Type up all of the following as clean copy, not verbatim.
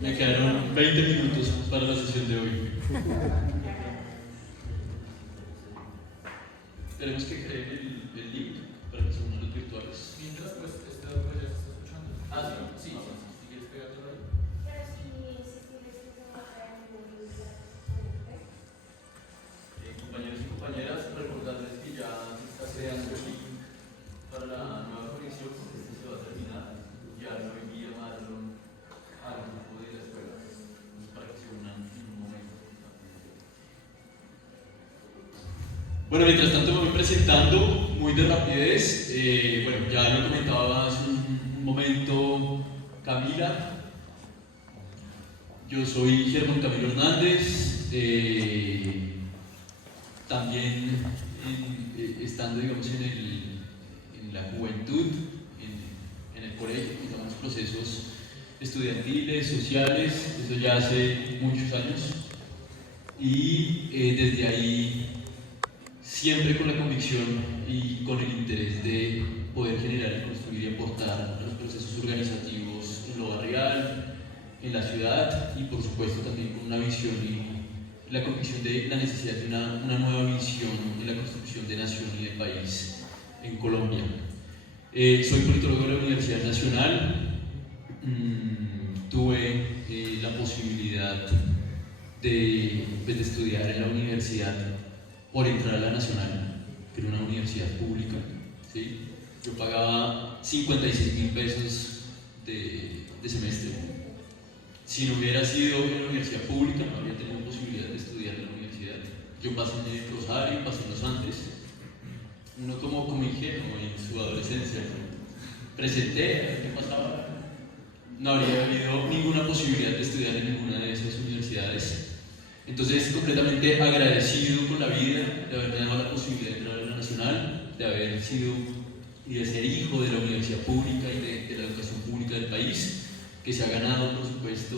Me quedaron 20 minutos para la sesión de hoy. Tenemos que crear el link para que se unan los virtuales. Mientras, pues, esto pues, ya se está escuchando. Ah, sí, si quieres pegártelo ahí. Pero si tienes que se va a traer un Compañeros y compañeras, recordarles que ya se está creando el link para la nueva conexión, porque este se va a terminar. Ya no envía más al grupo de la escuela, para que se unan en un momento. Bueno, mientras tanto me voy presentando muy de rapidez. Bueno, ya lo comentaba hace un momento Camila. Yo soy Germán Camilo Hernández. También estando, digamos, en la juventud, en el colegio, en los procesos estudiantiles, sociales, eso ya hace muchos años. Y desde ahí siempre con la convicción y con el interés de poder generar y construir y aportar a los procesos organizativos en lo barrial, en la ciudad y por supuesto también con una visión y la convicción de la necesidad de una nueva visión en la construcción de nación y de país en Colombia. Soy politólogo de la Universidad Nacional. Tuve la posibilidad de estudiar en la universidad por entrar a la Nacional, que era una universidad pública, ¿sí? Yo pagaba 56.000 pesos de semestre. Si no hubiera sido en la universidad pública, no habría tenido posibilidad de estudiar en la universidad. Yo pasé en el Rosario, pasé en los Andes. Uno como ingenuo en su adolescencia, presenté a ver qué pasaba. No habría habido ninguna posibilidad de estudiar en ninguna de esas universidades. Entonces, completamente agradecido con la vida de haberme dado la posibilidad de entrar a la Nacional, de haber sido y de ser hijo de la universidad pública y de la educación pública del país, que se ha ganado, por supuesto,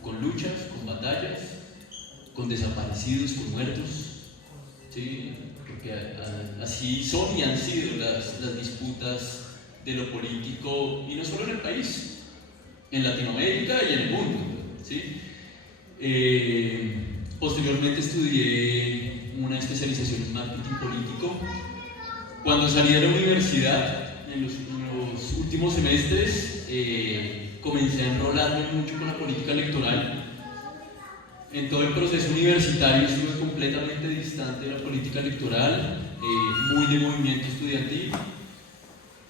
con luchas, con batallas, con desaparecidos, con muertos, ¿sí? Porque así son y han sido las disputas de lo político, y no solo en el país, en Latinoamérica y en el mundo, ¿sí? Posteriormente estudié una especialización en marketing político. Cuando salí de la universidad, en los últimos semestres, comencé a enrolarme mucho con la política electoral. En todo el proceso universitario estuve completamente distante de la política electoral, muy de movimiento estudiantil,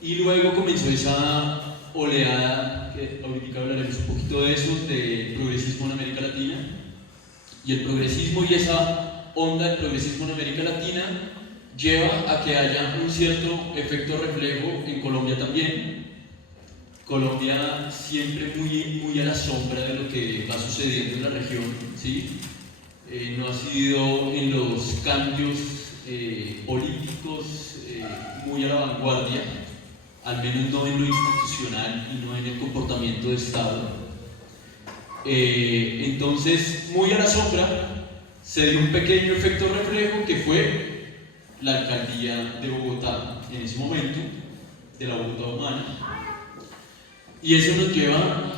y luego comenzó esa oleada, que ahorita hablaremos un poquito de eso, de progresismo en América Latina. Y el progresismo y esa onda del progresismo en América Latina lleva a que haya un cierto efecto reflejo en Colombia también. Colombia siempre muy a la sombra de lo que va sucediendo en la región, ¿sí? No ha sido en los cambios políticos muy a la vanguardia, al menos no en lo institucional y no en el comportamiento de Estado. Entonces, muy a la sombra, se dio un pequeño efecto reflejo que fue la alcaldía de Bogotá en ese momento, de la Bogotá humana. Y eso nos lleva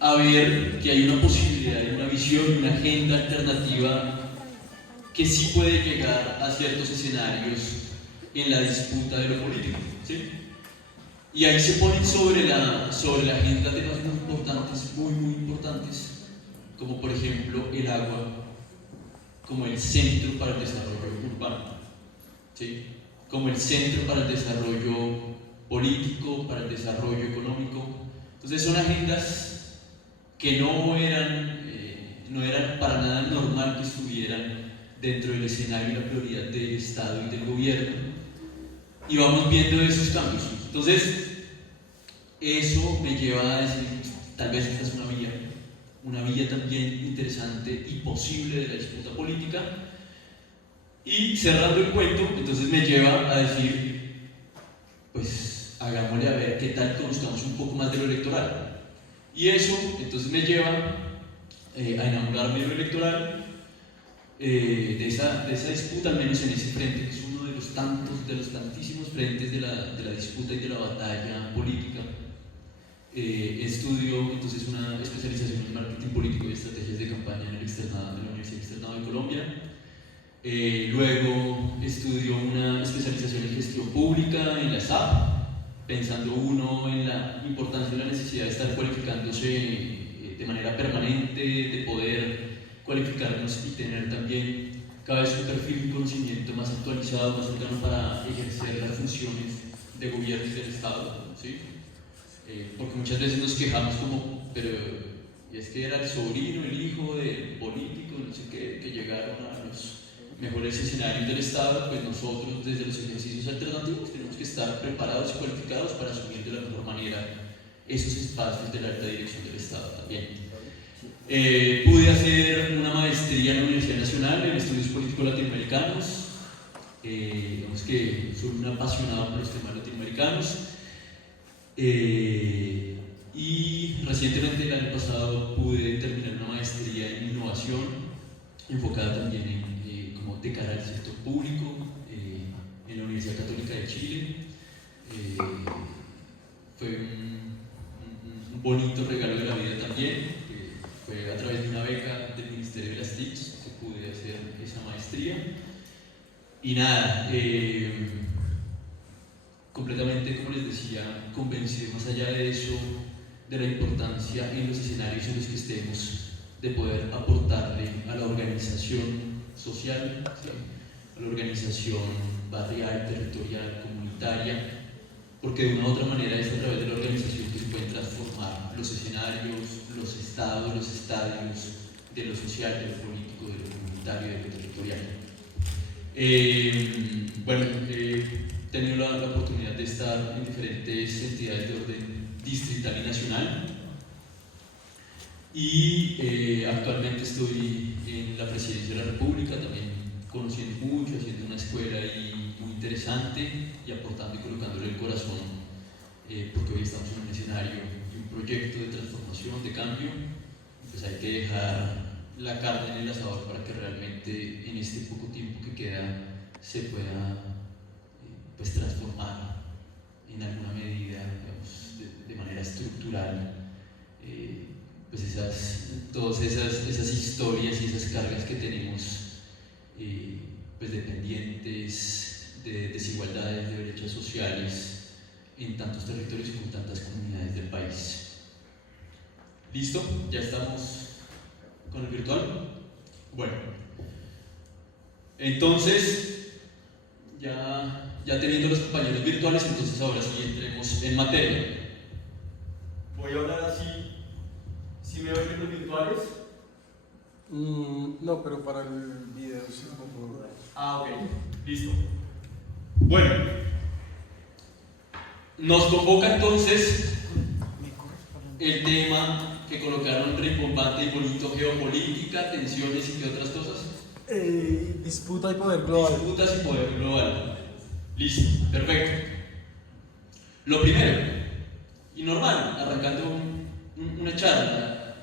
a ver que hay una posibilidad, una visión, una agenda alternativa que sí puede llegar a ciertos escenarios en la disputa de lo político, ¿sí? Y ahí se ponen sobre la agenda temas muy importantes, como por ejemplo el agua, como el centro para el desarrollo urbano, ¿sí? Como el centro para el desarrollo político, para el desarrollo económico. Entonces son agendas que no eran para nada normal que estuvieran dentro del escenario y la prioridad del Estado y del gobierno, y vamos viendo esos cambios. Entonces, eso me lleva a decir, tal vez esta es una vía también interesante y posible de la disputa política. Y cerrando el cuento, entonces me lleva a decir, pues hagámosle a ver qué tal conozcamos un poco más de lo electoral. Y eso entonces me lleva a enamorarme de lo electoral, de esa disputa, al menos en ese frente, que es uno de los tantísimos frentes de la disputa y de la batalla política. Estudio entonces una especialización en marketing político y estrategias de campaña en el externado de la Universidad Externado de Colombia. Luego estudio una especialización en gestión pública en la SAP, pensando uno en la importancia y la necesidad de estar cualificándose de manera permanente, de poder cualificarnos y tener también cada vez un perfil, un conocimiento más actualizado, más cercano para ejercer las funciones de gobierno y del Estado, ¿sí? Porque muchas veces nos quejamos como, pero es que era el sobrino, el hijo del político, no sé qué, que llegaron a los mejores escenarios del Estado. Pues nosotros desde los ejercicios alternativos tenemos que estar preparados y cualificados para asumir de la mejor manera esos espacios de la alta dirección del Estado también. Pude hacer una maestría en la Universidad Nacional en estudios políticos latinoamericanos. Digamos que soy un apasionado por los temas latinoamericanos. Y recientemente, el año pasado, pude terminar una maestría en innovación enfocada también en como de cara al sector público en la Universidad Católica de Chile. Fue un bonito regalo de la vida también. Fue a través de una beca del Ministerio de las TICs que pude hacer esa maestría. Y nada, completamente, como les decía, convencido más allá de eso, de la importancia en los escenarios en los que estemos de poder aportarle a la organización social, ¿sí? A la organización barrial, territorial, comunitaria, porque de una u otra manera es a través de la organización que se pueden transformar los escenarios, los estados, los estadios de lo social, de lo político, de lo comunitario, de lo territorial. Bueno, he tenido la oportunidad de estar en diferentes entidades de orden distrital y nacional, y actualmente estoy en la Presidencia de la República, también conociendo mucho, haciendo una escuela ahí muy interesante y aportando y colocándole el corazón, porque hoy estamos en un escenario y un proyecto de transformación, de cambio. Pues hay que dejar la carne en el asador para que realmente en este poco tiempo que queda se pueda pues transformar en alguna medida, digamos, de manera estructural, pues todas esas historias y esas cargas que tenemos, pues dependientes de desigualdades, de brechas sociales en tantos territorios y con tantas comunidades del país. ¿Listo? ¿Ya estamos con el virtual? Bueno, entonces, ya teniendo los compañeros virtuales, entonces ahora sí entremos en materia. Voy a hablar así. ¿Sí me oyen los virtuales? No, pero para el video sí, por favor. Ah, ok, listo. Bueno, nos convoca entonces el tema que colocaron rimbombante y bonito: geopolítica, tensiones y qué otras cosas. Disputa y poder global. Disputas y poder global. Listo, perfecto. Lo primero, y normal, arrancando una charla,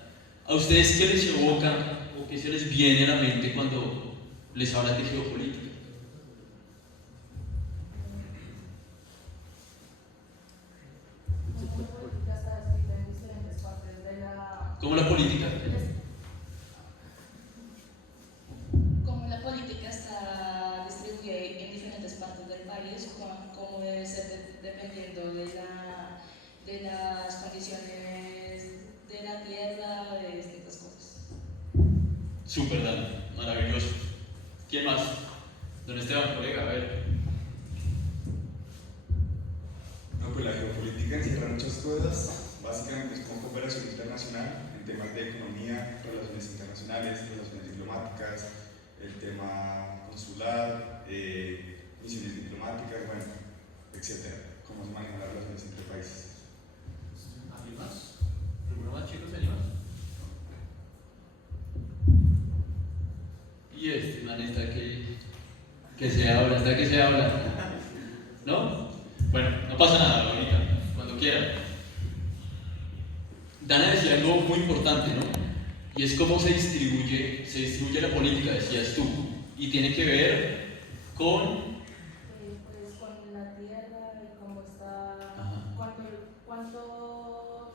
¿a ustedes qué les evoca o qué se les viene a la mente cuando les hablan de geopolítica? ¿Cómo la política? Como la política está distribuida en diferentes partes del país, como debe ser dependiendo de las condiciones de la tierra, de distintas cosas. Súper, Dani, maravilloso. ¿Quién más? Don Esteban, colega, a ver. No, pues la geopolítica encierra muchas cosas, básicamente es como cooperación internacional en temas de economía, relaciones internacionales, relaciones diplomáticas, el tema consular, misiones diplomáticas, bueno, etcétera, cómo se manejan las relaciones entre países. ¿Alguien más? ¿Alguno más, chicos? ¿Alguien más? Y este man está que se habla, hasta que se habla. ¿No? Bueno, no pasa nada, ahorita, cuando quieran. Dana decía algo muy importante, ¿no? Y es cómo se distribuye la política, decías tú, y tiene que ver con... Pues con la tierra y cómo está, Ajá. cuánto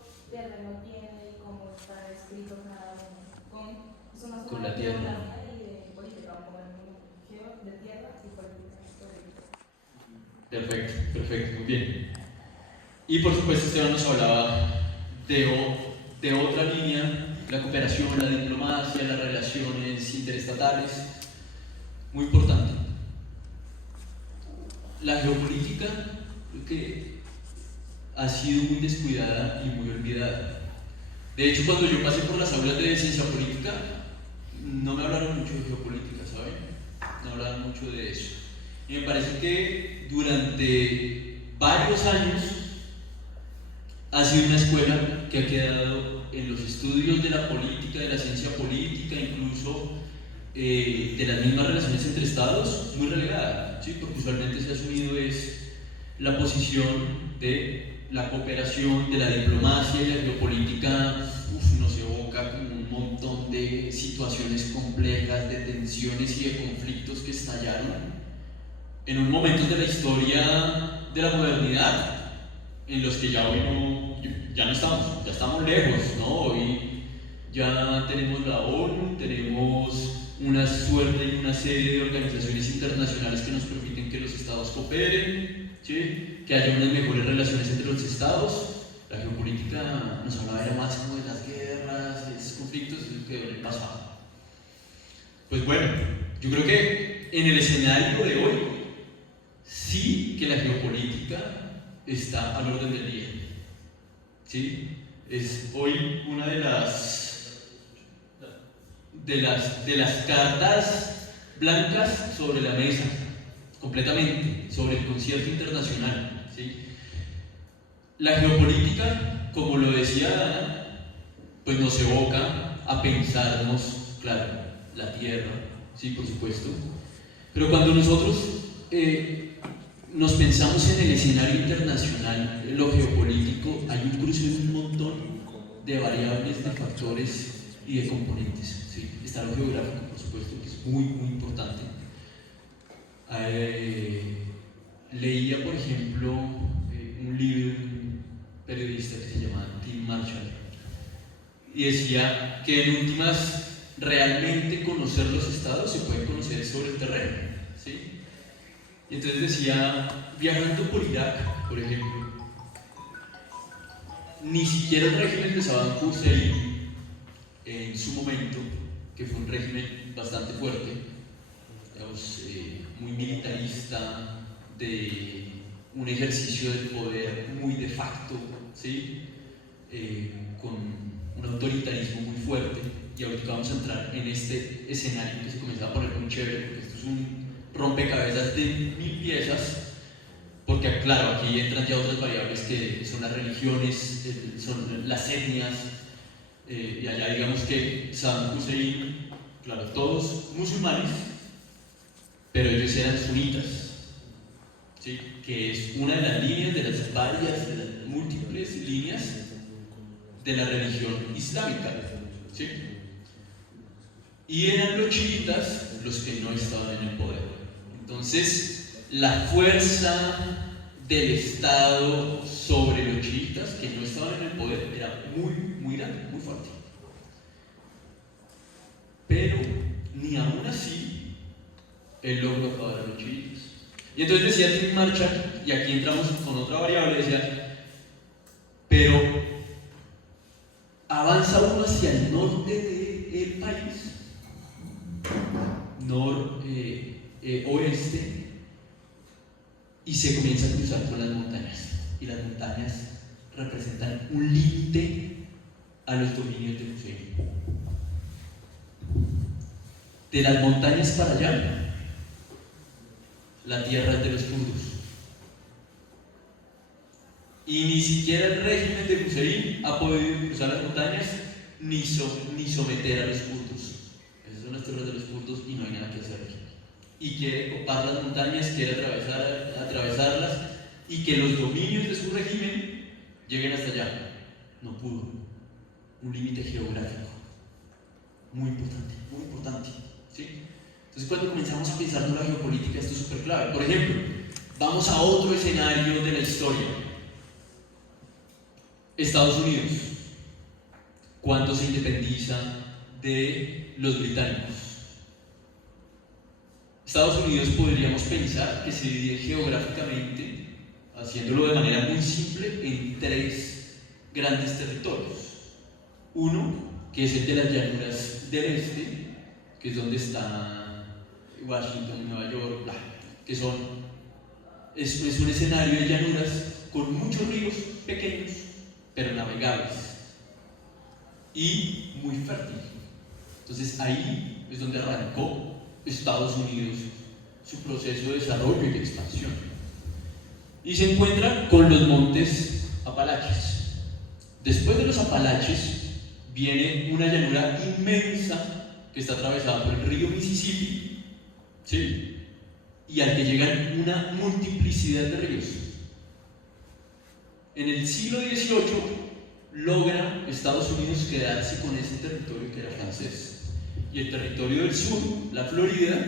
con la tierra. Y de política, como de tierra y política histórica. Perfecto, perfecto, muy bien. Y por supuesto Esteban nos hablaba de otra línea, la cooperación, la diplomacia, las relaciones interestatales, muy importante. La geopolítica creo que ha sido muy descuidada y muy olvidada. De hecho, cuando yo pasé por las aulas de ciencia política, no me hablaron mucho de geopolítica, ¿saben? No hablaban mucho de eso. Y me parece que durante varios años ha sido una escuela que ha quedado en los estudios de la política, de la ciencia política, incluso de las mismas relaciones entre estados, muy relegada, ¿sí? Porque usualmente se ha asumido es la posición de la cooperación, de la diplomacia, y la geopolítica nos evoca como un montón de situaciones complejas, de tensiones y de conflictos que estallaron en un momento de la historia de la modernidad, en los que ya hoy ya no estamos, ya estamos lejos, ¿no? Hoy ya tenemos la ONU, tenemos una suerte y una serie de organizaciones internacionales que nos permiten que los estados cooperen, ¿sí? Que haya unas mejores relaciones entre los estados. La geopolítica nos hablaba era más como de las guerras, de esos conflictos, eso quedó en el pasado. Pues bueno, yo creo que en el escenario de hoy sí que la geopolítica está al orden del día, ¿sí? Es hoy una de las cartas blancas sobre la mesa, completamente, sobre el concierto internacional, ¿sí? La geopolítica, como lo decía Dana, pues nos evoca a pensarnos, claro, la tierra, sí, por supuesto, pero cuando nosotros nos pensamos en el escenario internacional, en lo geopolítico, hay un cruce de un montón de variables, de factores y de componentes, ¿sí? Está lo geográfico, por supuesto, que es muy, muy importante. Leía, por ejemplo, un libro de un periodista que se llama Tim Marshall, y decía que en últimas, realmente conocer los estados se puede conocer sobre el terreno, ¿sí? Y entonces decía, viajando por Irak, por ejemplo, ni siquiera el régimen de Saddam Hussein en su momento, que fue un régimen bastante fuerte, digamos, muy militarista, de un ejercicio del poder muy de facto, ¿sí? Con un autoritarismo muy fuerte, y ahorita vamos a entrar en este escenario que se comienza a poner muy chévere, porque esto es un rompecabezas de 1000 piezas, porque claro, aquí entran ya otras variables que son las religiones, son las etnias, y allá digamos que Saddam Hussein, claro, todos musulmanes, pero ellos eran sunitas, ¿sí? Que es una de las líneas, de las varias, de las múltiples líneas de la religión islámica, ¿sí? Y eran los chiitas los que no estaban en el poder. Entonces, la fuerza del Estado sobre los chiitas que no estaban en el poder era muy, muy grande, muy fuerte. Pero ni aún así él logró acabar a los chiitas. Y entonces decía Tim Marshall, y aquí entramos con otra variable, decía, pero avanza uno hacia el norte del país, oeste, y se comienza a cruzar con las montañas, y las montañas representan un límite a los dominios de Hussein. De las montañas para allá, la tierra es de los kurdos, y ni siquiera el régimen de Hussein ha podido cruzar las montañas ni someter a los kurdos. Esas son las tierras de los kurdos y no hay nada que hacer. Y quiere copar las montañas, quiere atravesarlas, y que los dominios de su régimen lleguen hasta allá. No pudo. Un límite geográfico muy importante, ¿sí? Entonces, cuando comenzamos a pensar en la geopolítica, esto es súper clave. Por ejemplo, vamos a otro escenario de la historia. Estados Unidos, ¿cuándo se independiza de los británicos. Estados Unidos podríamos pensar que se divide geográficamente, haciéndolo de manera muy simple, en tres grandes territorios. Uno, que es el de las llanuras del este, que es donde está Washington, Nueva York, que es un escenario de llanuras con muchos ríos pequeños, pero navegables y muy fértil. Entonces ahí es donde arrancó Estados Unidos su proceso de desarrollo y de expansión. Y se encuentra con los montes Apalaches. Después de los Apalaches viene una llanura inmensa que está atravesada por el río Mississippi, ¿sí? Y al que llegan una multiplicidad de ríos. En el siglo XVIII logra Estados Unidos quedarse con ese territorio que era francés. Y el territorio del sur, la Florida,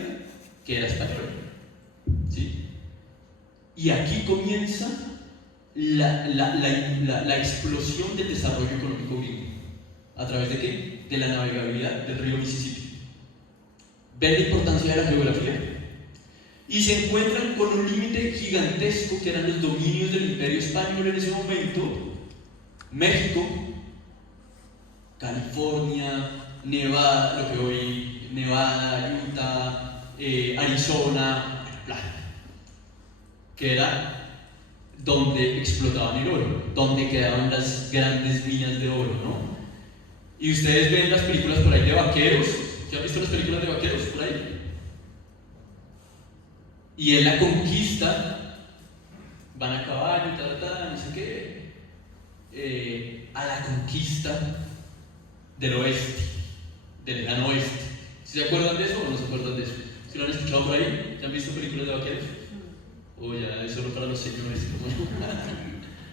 que era español, ¿sí? Y aquí comienza la explosión del desarrollo económico gringo. ¿A través de qué? De la navegabilidad del río Mississippi. ¿Ven la importancia de la geografía? Y se encuentran con un límite gigantesco que eran los dominios del Imperio Español en ese momento: México, California, Nevada, lo que hoy Nevada, Utah, Arizona, que era donde explotaban el oro, donde quedaban las grandes minas de oro, ¿no? Y ustedes ven las películas por ahí de vaqueros. ¿Ya han visto las películas de vaqueros por ahí? Y en la conquista van a caballo, no sé qué, a la conquista del oeste, del lejano oeste. ¿Sí se acuerdan de eso o no se acuerdan de eso? ¿Sí lo han escuchado por ahí? ¿Ya han visto películas de vaqueros? ¿O ya es solo para los señores?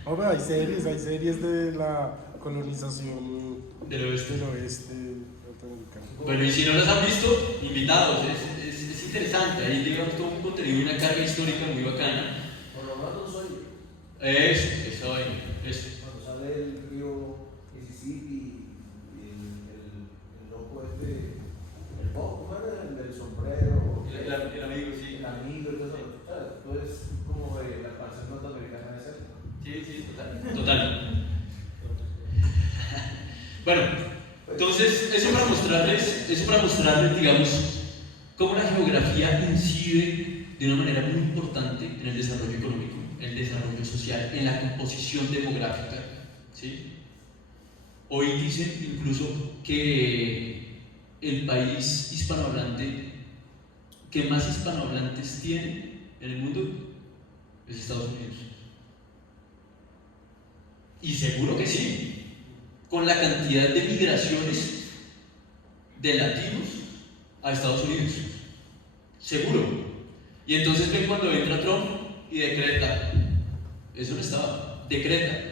Ahora hay series de la colonización Del oeste. Norteamericano. Bueno, y si no las han visto, invitados, es interesante. Ahí digamos todo un contenido y una carga histórica muy bacana. Por lo menos soy. Eso. Cuando sale el río Mississippi y el loco el Bob, ¿cómo era? El del sombrero. El amigo, sí. El amigo y todo eso. Entonces, como de la expansión norteamericana de ser. Sí, total. Bueno, entonces, eso para mostrarles, digamos, cómo la geografía incide de una manera muy importante en el desarrollo económico, en el desarrollo social, en la composición demográfica, ¿sí? Hoy dicen incluso que el país hispanohablante que más hispanohablantes tiene en el mundo es Estados Unidos. Y seguro que sí, con la cantidad de migraciones de latinos a Estados Unidos. Seguro. Y entonces ven cuando entra Trump y decreta, eso no estaba, decreta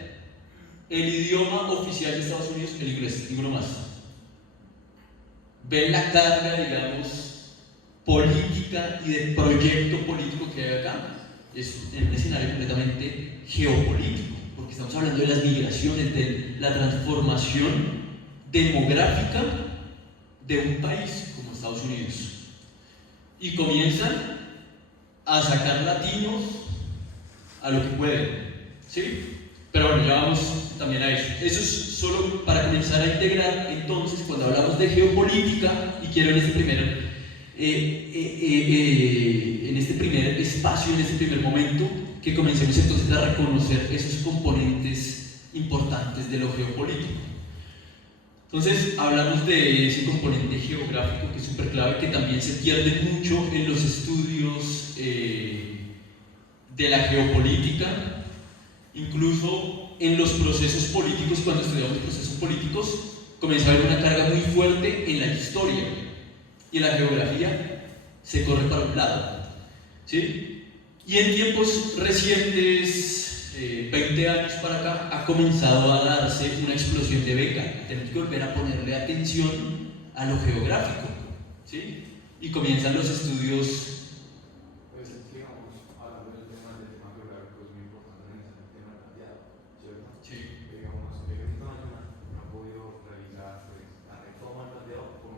el idioma oficial de Estados Unidos, el inglés, ninguno más. Ven la carga, digamos, política y de proyecto político que hay acá. Es en un escenario completamente geopolítico, porque estamos hablando de las migraciones, de la transformación demográfica de un país como Estados Unidos. Y comienzan a sacar latinos a lo que pueden, ¿sí? Pero bueno, ya vamos también a eso. Eso es solo para comenzar a integrar, entonces, cuando hablamos de geopolítica, y quiero en este primer espacio, en este primer momento, que comencemos entonces a reconocer esos componentes importantes de lo geopolítico. Entonces, hablamos de ese componente geográfico que es súper clave, que también se pierde mucho en los estudios de la geopolítica, incluso en los procesos políticos. Cuando estudiamos procesos políticos, comienza a haber una carga muy fuerte en la historia, y la geografía se corre para un lado, ¿sí? Y en tiempos recientes, 20 años para acá, ha comenzado a darse una explosión de beca. Tenemos que volver a ponerle atención a lo geográfico, ¿sí? Y comienzan los estudios. Pues, digamos, hablando del tema geográfico, es muy importante analizar el tema del aliado, ¿cierto? Sí. Digamos, el ejército nacional no ha podido realizar pues, la retoma del aliado por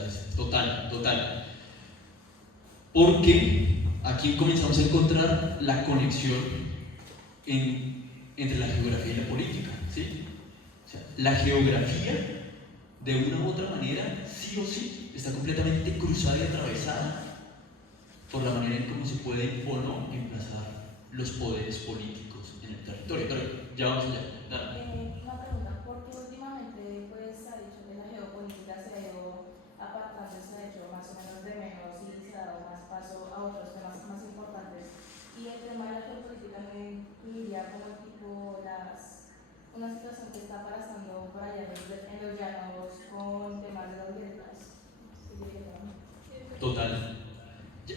Gracias. Total, total. Porque aquí comenzamos a encontrar la conexión entre la geografía y la política, ¿sí? O sea, la geografía, de una u otra manera, sí o sí, está completamente cruzada y atravesada por la manera en cómo se pueden o no emplazar los poderes políticos en el territorio. Pero ya vamos allá. Dale. Una pregunta, porque últimamente pues se ha dicho que la geopolítica se ha ido apartando, se ha hecho más o menos de menos y se ha dado más paso a otros temas más importantes. Y el tema de la geopolítica me incluiría como tipo una situación que está pasando por allá en los llanos con temas de las guerrillas. Total.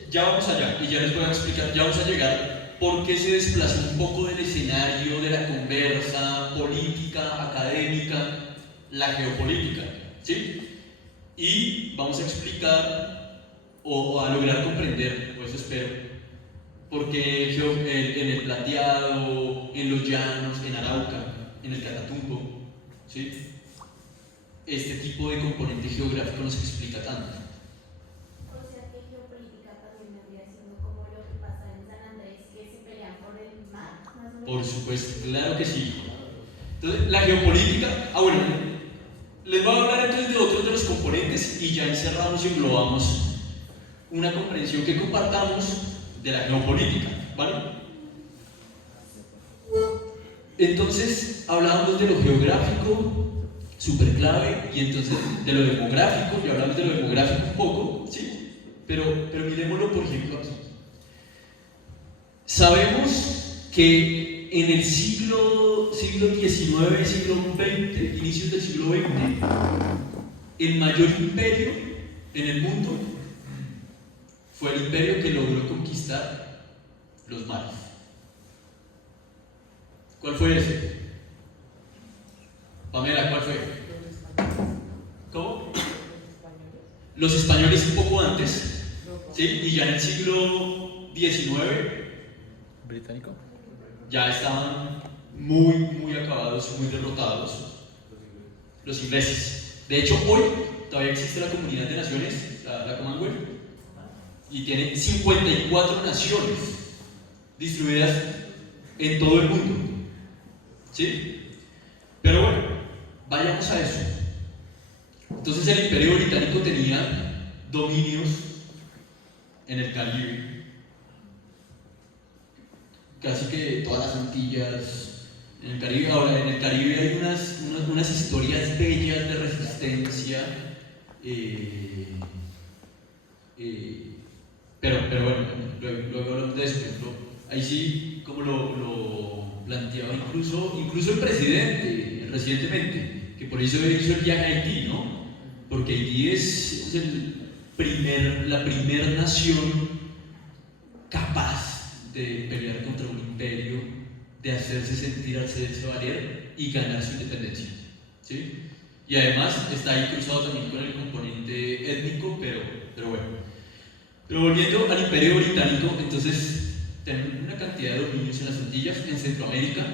Ya vamos allá y ya les voy a explicar, ya vamos a llegar por qué se desplazó un poco del escenario de la conversa política, académica, la geopolítica, ¿sí? Y vamos a explicar o a lograr comprender, o eso espero, por qué en el Plateado, en los Llanos, en Arauca, en el Catatumbo, ¿sí? Este tipo de componente geográfico nos explica tanto. O sea que geopolítica también vendría siendo como lo que pasa en San Andrés, que se pelean por el mar, más o menos. Por supuesto, claro que sí. Entonces, la geopolítica, bueno, les voy a hablar entonces de otros de los componentes y ya encerramos y englobamos una comprensión que compartamos de la geopolítica, ¿vale? Entonces, hablábamos de lo geográfico, súper clave, y entonces de lo demográfico, y hablamos de lo demográfico un poco, ¿sí? Pero miremoslo, por ejemplo, aquí. Sabemos que en el siglo XIX, siglo XX, inicios del siglo XX, el mayor imperio en el mundo fue el imperio que logró conquistar los mares. ¿Cuál fue ese? Pamela, ¿cuál fue? ¿Cómo? Los españoles un poco antes, ¿sí? Y ya en el siglo XIX ¿Británico? ya estaban muy acabados, muy derrotados los ingleses. De hecho, hoy todavía existe la Comunidad de Naciones, la Commonwealth, y tiene 54 naciones distribuidas en todo el mundo, ¿sí? Pero bueno, vayamos a eso. Entonces el Imperio Británico tenía dominios en el Caribe, casi que todas las Antillas en el Caribe. Ahora, en el Caribe hay unas historias bellas de resistencia, pero bueno, luego hablamos de eso. Ahí sí, como lo planteaba incluso el presidente recientemente, que por eso hizo el viaje a Haití, ¿no? Porque Haití es la primera nación capaz de pelear contra un imperio, de hacerse sentir, hacerse valer y ganar su independencia, ¿sí? Y además está ahí cruzado también con el componente étnico, pero bueno. Pero volviendo al Imperio Británico, entonces tienen una cantidad de dominios en las Antillas, en Centroamérica.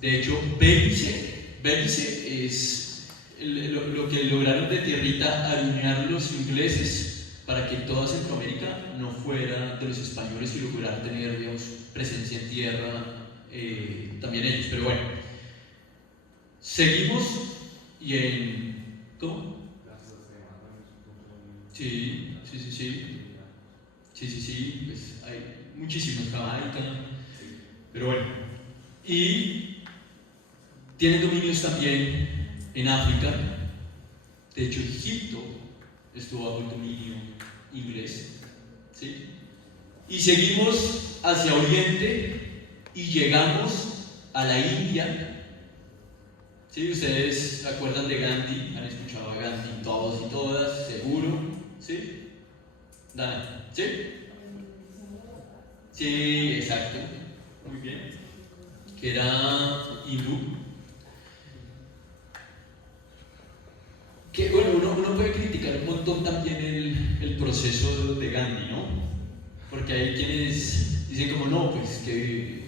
De hecho, Belice es lo que lograron de tierrita alinear los ingleses para que toda Centroamérica no fuera de los españoles y lograran tener, digamos, presencia en tierra también ellos. Pero bueno, seguimos y en... ¿Cómo? Sí, pues hay muchísimos, Jamaica, pero bueno. Y tienen dominios también en África. De hecho, Egipto estuvo bajo el dominio inglés, ¿sí? Y seguimos hacia Oriente y llegamos a la India. ¿Sí? Ustedes se acuerdan de Gandhi, han escuchado a Gandhi todos y todas, seguro, ¿sí? Dana, ¿sí? Sí, exacto, muy bien. Que era hindú. Que bueno, uno puede criticar un montón también el proceso de Gandhi, ¿no? Porque hay quienes dicen como no, pues que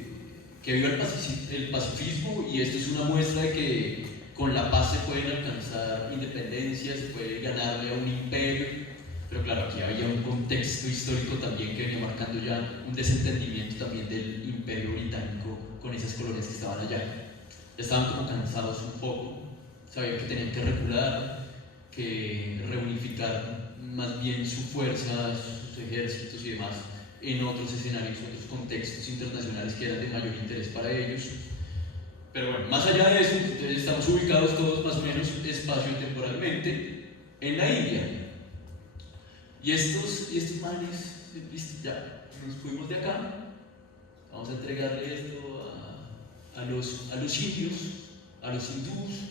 viva el pacifismo y esto es una muestra de que con la paz se pueden alcanzar independencias, se puede ganarle a un imperio, pero claro, aquí había un contexto histórico también que venía marcando ya un desentendimiento también del imperio británico con esas colonias que estaban allá. Ya estaban como cansados un poco, sabían que tenían que recular, que reunificar más bien su fuerza, sus ejércitos y demás en otros escenarios, otros contextos internacionales que eran de mayor interés para ellos. Pero bueno, más allá de eso, estamos ubicados todos más o menos espacio-temporalmente en la India. Y estos manes, listo, ya nos fuimos de acá, vamos a entregarle esto a los indios, a los hindús,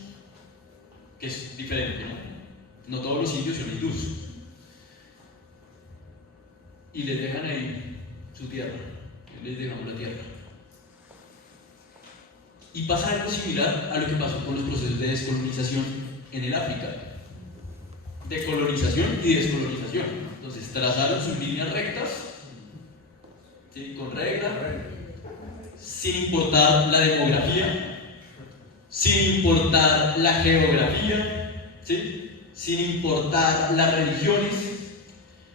que es diferente, ¿no? No todos los indios son hindús. Y les dejan ahí su tierra, les dejamos la tierra. Y pasa algo similar a lo que pasó con los procesos de descolonización en el África. Decolonización y descolonización. Entonces trazaron sus líneas rectas, ¿sí? Con regla, sin importar la demografía, sin importar la geografía, ¿sí? Sin importar las religiones.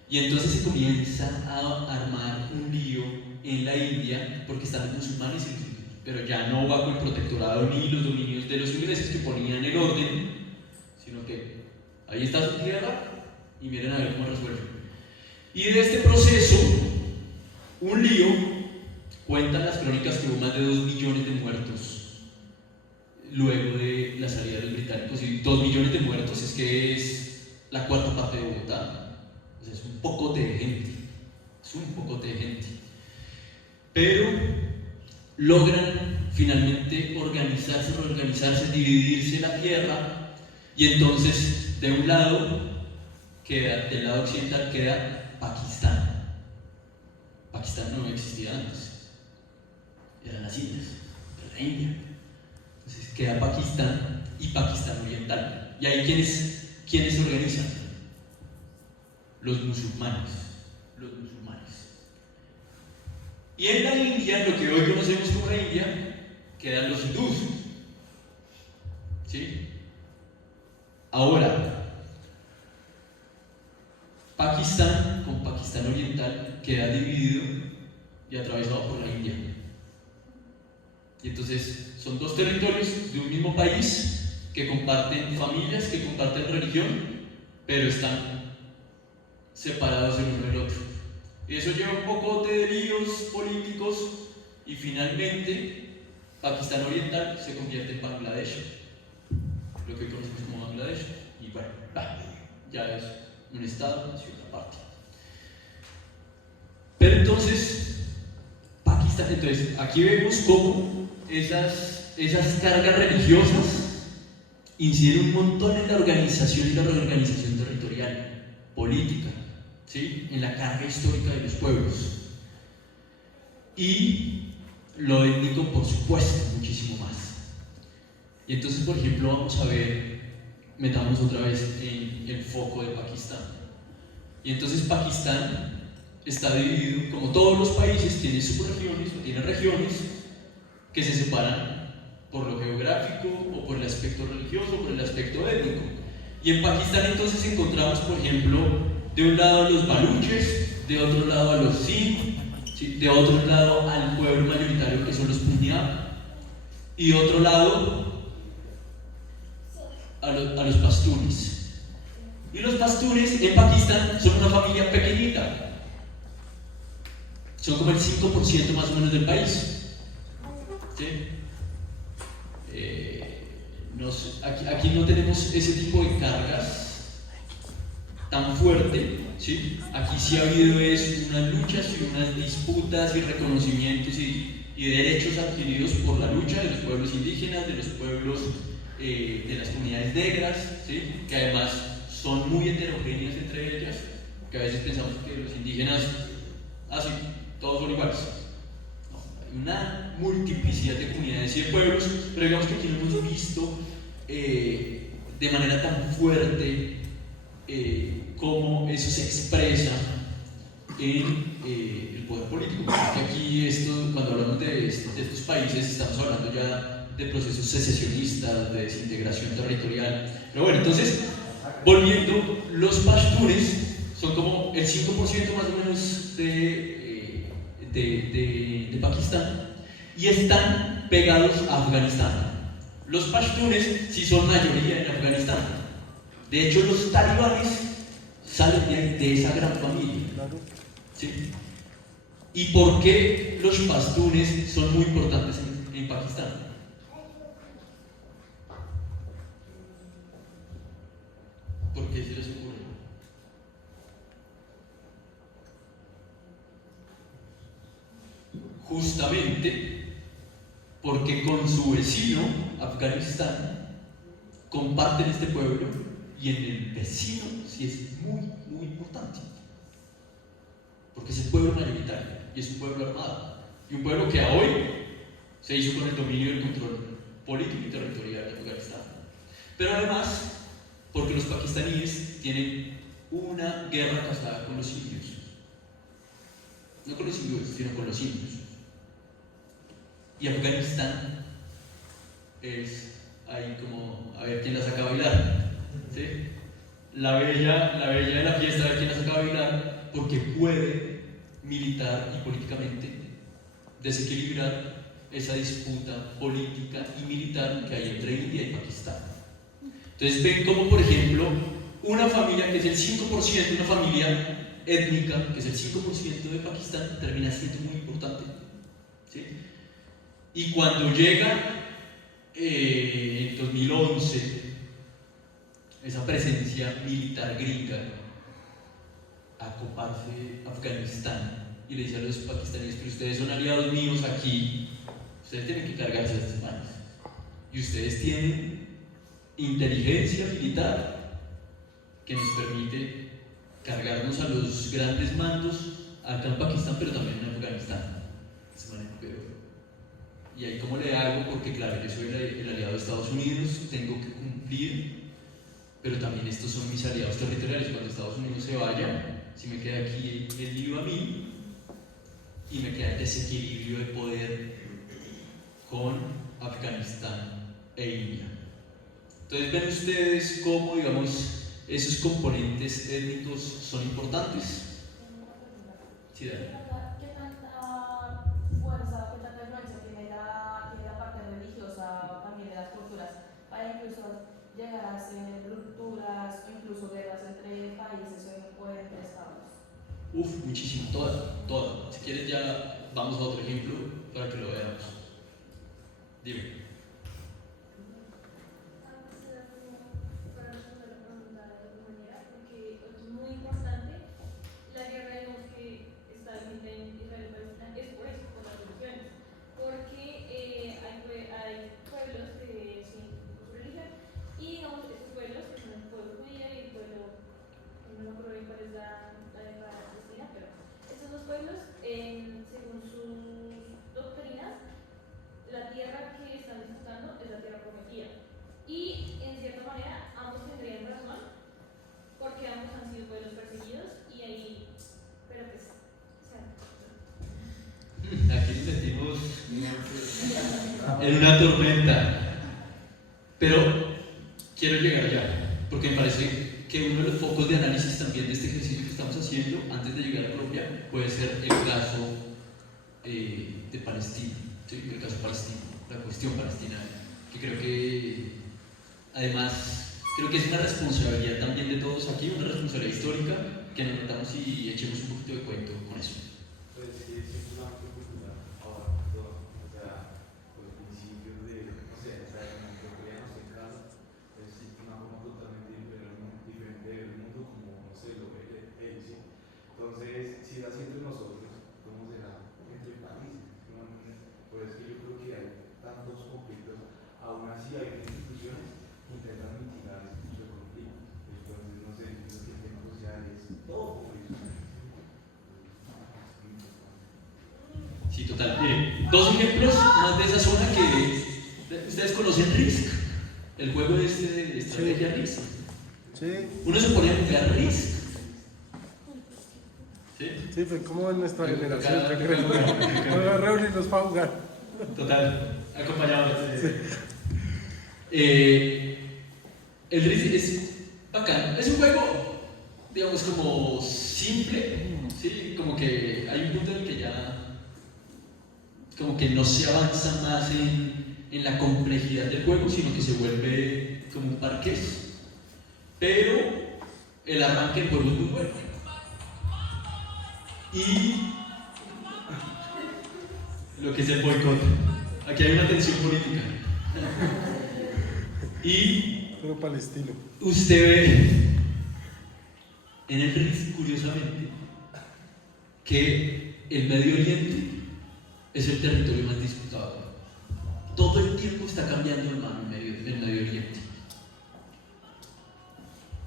Y entonces se comienza a armar un lío en la India porque están los musulmanes y los hindúes, pero ya no bajo el protectorado ni los dominios de los ingleses que ponían el orden, sino que ahí está su tierra y miren a ver cómo resuelven. Y de este proceso, un lío, cuentan las crónicas que hubo más de 2 millones de muertos luego de la salida de los británicos. Y 2 millones de muertos es que es la cuarta parte de Bogotá. O sea, es un pocote de gente, es un pocote de gente. Pero logran finalmente organizarse, reorganizarse, dividirse la tierra, y entonces de un lado queda, del lado occidental queda Pakistán. Pakistán no existía antes, eran las Indias, era la India. Entonces queda Pakistán y Pakistán oriental. Y ahí ¿quiénes se organizan? Los musulmanes. Y en la India, lo que hoy conocemos como la India, quedan los hindús. ¿Sí? Ahora, Pakistán, con Pakistán oriental, queda dividido y atravesado por la India. Y entonces son 2 territorios de un mismo país que comparten familias, que comparten religión, pero están separados el uno del otro. Y eso lleva un poco de líos políticos y finalmente Pakistán oriental se convierte en Bangladesh, lo que conocemos como Bangladesh, y bueno, ya es un estado, una ciudad aparte. Pero entonces, Pakistán, aquí vemos cómo esas cargas religiosas inciden un montón en la organización y la reorganización territorial, política, ¿sí? En la carga histórica de los pueblos. Y lo étnico, por supuesto, muchísimo más. Y entonces, por ejemplo, vamos a ver, metamos otra vez en el foco de Pakistán. Y entonces Pakistán está dividido, como todos los países, tiene subregiones o tiene regiones que se separan por lo geográfico o por el aspecto religioso o por el aspecto étnico. Y en Pakistán entonces encontramos, por ejemplo, de un lado a los baluches, de otro lado a los Sindh, ¿sí? De otro lado al pueblo mayoritario que son los Punjab, y de otro lado a los pastunes. Y los pastunes en Pakistán son una familia pequeñita, son como el 5% más o menos del país, ¿sí? Aquí no tenemos ese tipo de cargas tan fuerte, ¿sí? Aquí sí ha habido unas luchas y unas disputas y reconocimientos y derechos adquiridos por la lucha de los pueblos indígenas, de los pueblos de las comunidades negras, ¿sí? Que además son muy heterogéneas entre ellas, que a veces pensamos que los indígenas, sí, todos son iguales. No, hay una multiplicidad de comunidades y de pueblos, pero digamos que aquí no hemos visto de manera tan fuerte cómo eso se expresa en el poder político. Porque aquí cuando hablamos de estos países estamos hablando ya de procesos secesionistas, de desintegración territorial. Pero bueno, entonces, volviendo, los pashtunes son como el 5% más o menos de Pakistán y están pegados a Afganistán. Los pashtunes sí son mayoría en Afganistán. De hecho, los talibanes salen de esa gran familia. ¿Sí? ¿Y por qué los pashtunes son muy importantes en Pakistán? ¿Por qué se les ocurre? Justamente porque con su vecino, Afganistán, comparten este pueblo y en el vecino sí es muy, muy importante. Porque es el pueblo mayoritario y es un pueblo armado. Y un pueblo que a hoy se hizo con el dominio y el control político y territorial de Afganistán. Pero además, porque los pakistaníes tienen una guerra casada con los indios. No con los hindúes, sino con los indios. Y Afganistán es ahí como a ver quién la saca a bailar. ¿Sí? La bella de la fiesta, a ver quién la saca a bailar, porque puede militar y políticamente desequilibrar esa disputa política y militar que hay entre India y Pakistán. Entonces ven como, por ejemplo, una familia que es el 5%, una familia étnica que es el 5% de Pakistán, termina siendo muy importante. ¿Sí? Y cuando llega en 2011 esa presencia militar gringa a coparse Afganistán y le dice a los pakistaníes que ustedes son aliados míos aquí, ustedes tienen que cargarse de estas manos y ustedes tienen inteligencia militar que nos permite cargarnos a los grandes mandos acá en Pakistán pero también en Afganistán. Y ahí cómo le hago, porque claro, yo soy el aliado de Estados Unidos, tengo que cumplir, pero también estos son mis aliados territoriales. Cuando Estados Unidos se vaya, si me queda aquí el lío a mí y me queda el desequilibrio de poder con Afganistán e India. Entonces ven ustedes cómo, digamos, esos componentes étnicos son importantes. Sí, dale. ¿Qué tanta fuerza, qué tanta influencia tiene la parte religiosa también de las culturas para incluso llegar a hacer rupturas o incluso guerras entre países o entre estados? Muchísimo, toda. Si quieres ya vamos a otro ejemplo para que lo veamos. Dime. Para responder la pregunta de otra manera, porque es muy importante, la guerra que está vigente en Israel y Palestina es por eso, por las religiones, porque hay pueblos que siguen su religión y digamos estos pueblos que son el pueblo judío y el pueblo, no me acuerdo bien cuál es la de Palestina, pero estos dos pueblos, según sus doctrinas, la tierra que están disputando es la tierra prometida. Y en cierta manera ambos tendrían razón porque ambos han sido pueblos perseguidos y ahí, pero pues, o sea, aquí nos metimos en una tormenta, pero quiero llegar allá porque me parece que uno de los focos de análisis también de este ejercicio que estamos haciendo antes de llegar a Colombia puede ser el caso de Palestina, ¿sí? El caso palestino, la cuestión palestina, que creo que además, creo que es una responsabilidad también de todos aquí, una responsabilidad histórica, que nos metamos y echemos un poquito de cuento con eso. Pues sí, es una cultura ahora, o sea, los principios de, no sé, o sea, como que creamos en casa, es una forma totalmente diferente de ver el mundo como, no sé, lo ve él, ¿sí? Entonces, si era siempre nosotros, ¿cómo será entre países? Por eso yo creo que hay tantos conflictos, aún así hay instituciones intentan mitigar ese tipo de conflictos. Entonces, no sé, los sistemas sociales, todo por eso. Sí, total. Miren, dos ejemplos más de esa zona que ustedes conocen Risk, el juego de estrategia Risk. Sí. Uno se pone a jugar Risk. ¿Sí? Sí, fue como en nuestra Pero generación, cada- yo creo. Vamos a reunirnos para jugar. Total. acompañadores. El Risk es bacán. Es un juego, digamos, como simple, ¿sí? Como que hay un punto en el que ya como que no se avanza más en la complejidad del juego, sino que se vuelve como un parqués. Pero el arranque del juego es muy bueno. Y lo que es el boicot. Aquí hay una tensión política. Y Pero palestino. usted ve en el Risk, curiosamente, que el Medio Oriente es el territorio más disputado. Todo el tiempo está cambiando el Medio Oriente.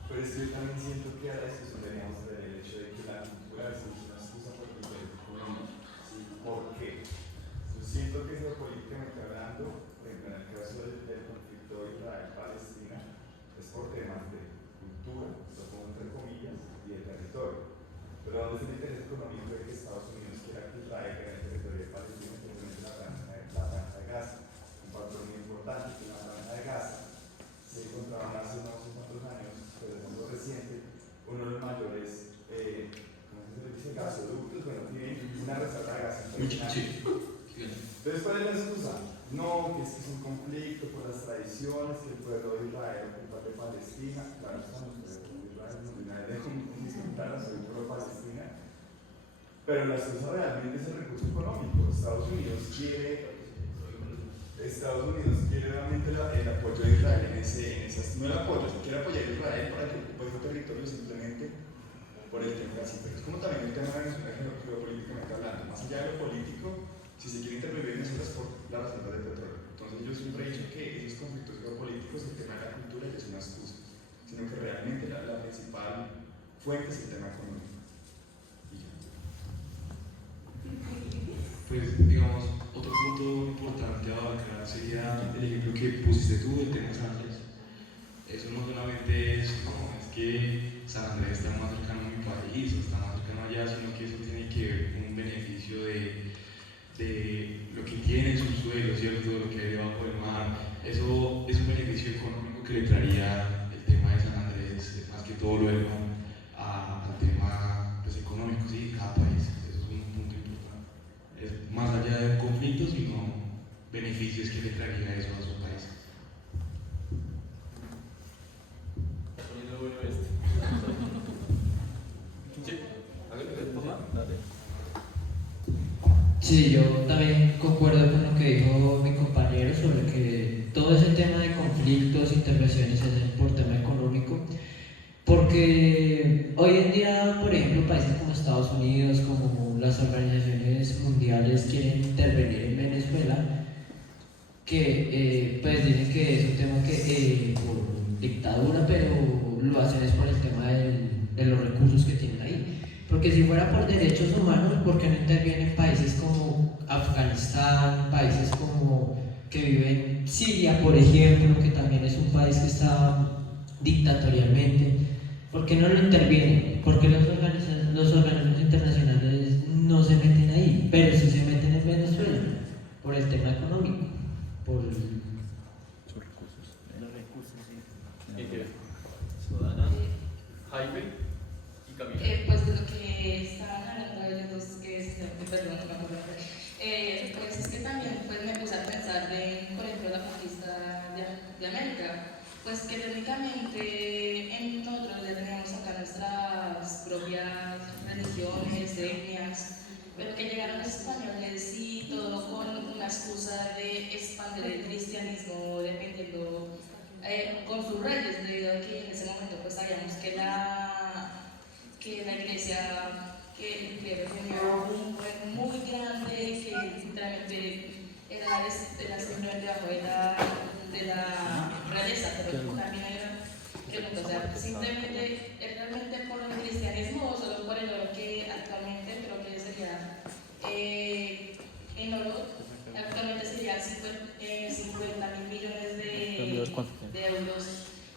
Pero es que yo también siento que a la discusión deberíamos ver el hecho de que la cultura es una excusa para el poder económico. ¿Sí? ¿Por qué? Yo siento que geopolíticamente hablando, por ejemplo, en el caso del conflicto Israel-Palestina, es por temas de cultura, lo pongo entre comillas, y de territorio. Pero ¿dónde está el interés económico de que Estados Unidos quiera que Israel gane el territorio de Palestina, especialmente la franja de Gaza? Un factor muy importante que la franja de Gaza se encontraban hace unos cuantos años, pero de modo reciente, uno de los mayores, ¿cómo se dice? Gasoductos, bueno, tiene una reserva de gas impresionante. Entonces, ¿cuál es la excusa? No, que es un conflicto por las tradiciones, que el pueblo de Israel ocupa de Palestina. Claro, estamos en el pueblo de Israel, no hay nada de disfrutar sobre el pueblo de Palestina. Pero la excusa realmente es el recurso económico. Estados Unidos quiere realmente el apoyo de Israel no el apoyo, quiere apoyar a Israel para que ocupe ese territorio simplemente por el tema así. Pero es como también el tema de geopolíticamente hablando. Más allá de lo político, si se quiere intervenir en eso es por la reserva de petróleo. Entonces yo siempre he dicho que esos conflictos geopolíticos, el tema de la cultura ya es una excusa, sino que realmente la principal fuente es el tema económico. Pues digamos, otro punto importante a abarcar sería el ejemplo que pusiste tú del tema de San Andrés. Eso no solamente es, no, es que San Andrés está más cercano a mi país o está más cercano allá, sino que eso tiene que ver con un beneficio de lo que tiene su suelo, ¿cierto? Todo lo que hay debajo del mar. Eso es un beneficio económico que le traería el tema de San Andrés, más que todo luego al tema pues, económico, ¿sí? Cada país. Eso es un punto importante. Es más allá de un conflicto, sino beneficios que le traería eso a su país. Está poniendo bueno esto. ¿Sí? Sí, yo también concuerdo con lo que dijo mi compañero sobre que todo ese tema de conflictos, intervenciones es por tema económico, porque hoy en día, por ejemplo, países como Estados Unidos, como las organizaciones mundiales quieren intervenir en Venezuela, que pues dicen que es un tema que por dictadura, pero lo hacen es por el tema de los recursos que tienen ahí. Porque si fuera por derechos humanos, ¿por qué no intervienen países como Afganistán, países como que viven Siria, por ejemplo, que también es un país que está dictatorialmente? ¿Por qué no lo intervienen? ¿Por qué los organismos internacionales no se meten ahí? Pero sí se meten en Venezuela, por el tema económico, por Sus recursos. Los recursos, sí. Sodana, Jaime y Camila. Pues de lo que estaban hablando ellos dos, perdón, no me acuerdo. Pues es que también pues, me puse a pensar por ejemplo, la conquista de América. Pues que técnicamente nosotros ya tenemos acá nuestras propias religiones, etnias, pero que llegaron los españoles y todo con una excusa de expandir el cristianismo dependiendo con sus reyes, debido a que en ese momento pues sabíamos que la iglesia, que el clero tenía un poder muy grande, que literalmente era simplemente debajo de la realeza, pero también era pregunta, o sea, simplemente es realmente por el cristianismo o solo por el oro que actualmente creo que sería en oro, actualmente sería 50.000 millones de euros,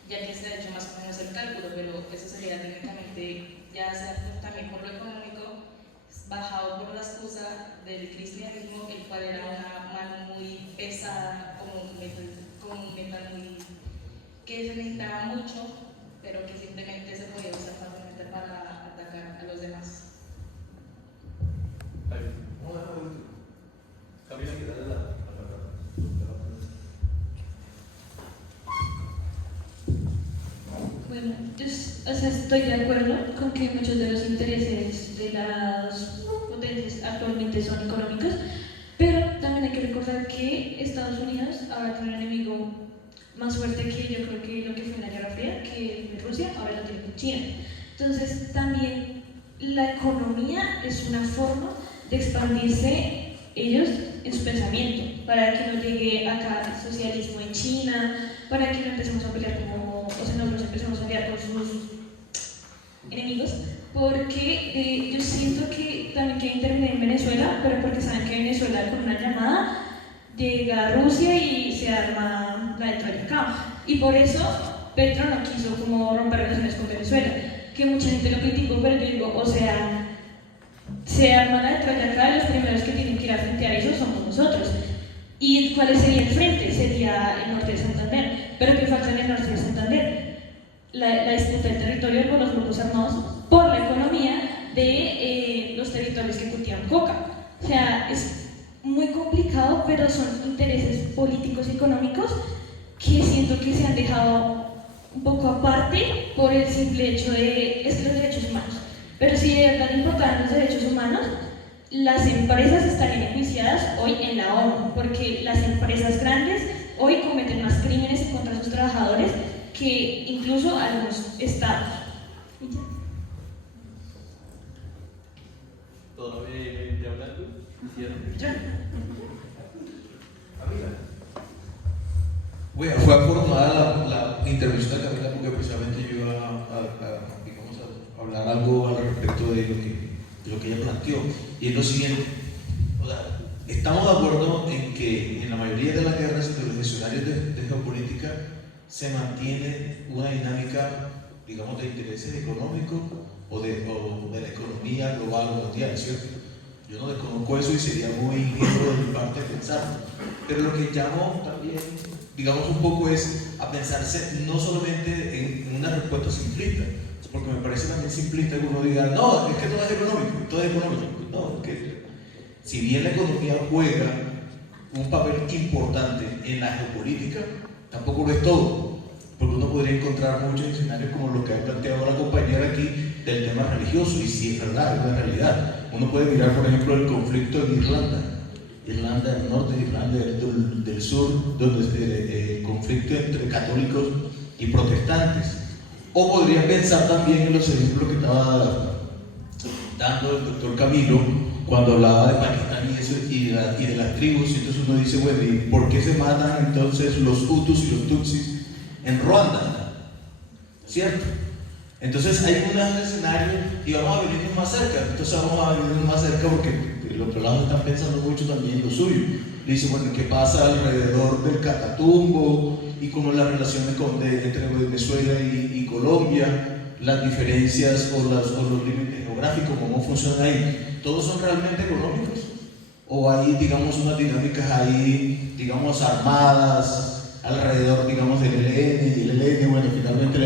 ya que se ha hecho más o menos el cálculo, pero eso sería técnicamente, ya sea también por lo económico, bajado por la excusa del cristianismo, el cual era una mano muy pesada, con un metal muy que se necesitaba mucho, pero que simplemente se podía usar fácilmente para atacar a los demás. Camila, que dale la Bueno, yo estoy de acuerdo con que muchos de los intereses de las potencias actualmente son económicos, pero también hay que recordar que Estados Unidos ahora tiene un enemigo más fuerte que yo creo que lo que fue en la Guerra Fría, que fue Rusia, ahora lo tiene con China. Entonces también la economía es una forma de expandirse ellos en su pensamiento, para que no llegue acá el socialismo en China, para que no empecemos a pelear nosotros empezamos a pelear con sus enemigos, porque yo siento que también quieren intervenir en Venezuela, pero porque saben que Venezuela con una llamada llega a Rusia y se arma la de Troya. Y por eso Petro no quiso como romper relaciones con Venezuela, que mucha gente lo criticó, pero yo digo, o sea, se arma la de Troya y los primeros que tienen que ir a frentear eso somos nosotros. ¿Y cuál sería el frente? Sería el norte de Santander. ¿Pero qué falta en el norte de Santander? La disputa del territorio por los grupos armados, por la economía de los territorios que cultivan coca. O sea, es muy complicado, pero son intereses políticos y económicos que siento que se han dejado un poco aparte por el simple hecho de los derechos humanos. Pero si de verdad importan los derechos humanos, las empresas estarían enjuiciadas hoy en la ONU, porque las empresas grandes hoy cometen más crímenes contra sus trabajadores que incluso algunos estados. ¿Todavía hay gente hablando? Bueno, fue afortunada la intervención de Camila porque precisamente yo iba digamos, a hablar algo al respecto de lo que ella planteó. Y es lo siguiente, o sea, estamos de acuerdo en que en la mayoría de las guerras de los escenarios de geopolítica se mantiene una dinámica, digamos, de intereses económicos o de la economía global o mundial, ¿cierto? Yo no desconozco eso y sería muy ingenuo de mi parte pensarlo. Pero lo que llamo también, digamos, un poco es a pensarse no solamente en una respuesta simplista, porque me parece también simplista que uno diga, no, es que todo es económico, todo es económico. No, es que si bien la economía juega un papel importante en la geopolítica, tampoco lo es todo, porque uno podría encontrar muchos escenarios como lo que ha planteado la compañera aquí del tema religioso, y si es verdad, es una realidad. Uno puede mirar, por ejemplo, el conflicto en Irlanda del Norte, Irlanda del Sur, donde el conflicto entre católicos y protestantes. O podría pensar también en los ejemplos que estaba dando el doctor Camilo cuando hablaba de Pakistán y de las tribus. Y entonces uno dice, bueno, ¿y por qué se matan entonces los Hutus y los Tutsis en Ruanda? ¿Cierto? Entonces hay un escenario y vamos a venirnos más cerca. Entonces vamos a venirnos más cerca porque los otro lado están pensando mucho también en lo suyo. Le dice, bueno, ¿qué pasa alrededor del Catatumbo? Y cómo las relaciones entre Venezuela y Colombia, las diferencias o los límites geográficos, cómo funciona ahí. ¿Todos son realmente económicos? ¿O hay, digamos, unas dinámicas ahí, digamos, armadas alrededor, digamos, del ELN? Y el ELN, bueno, finalmente el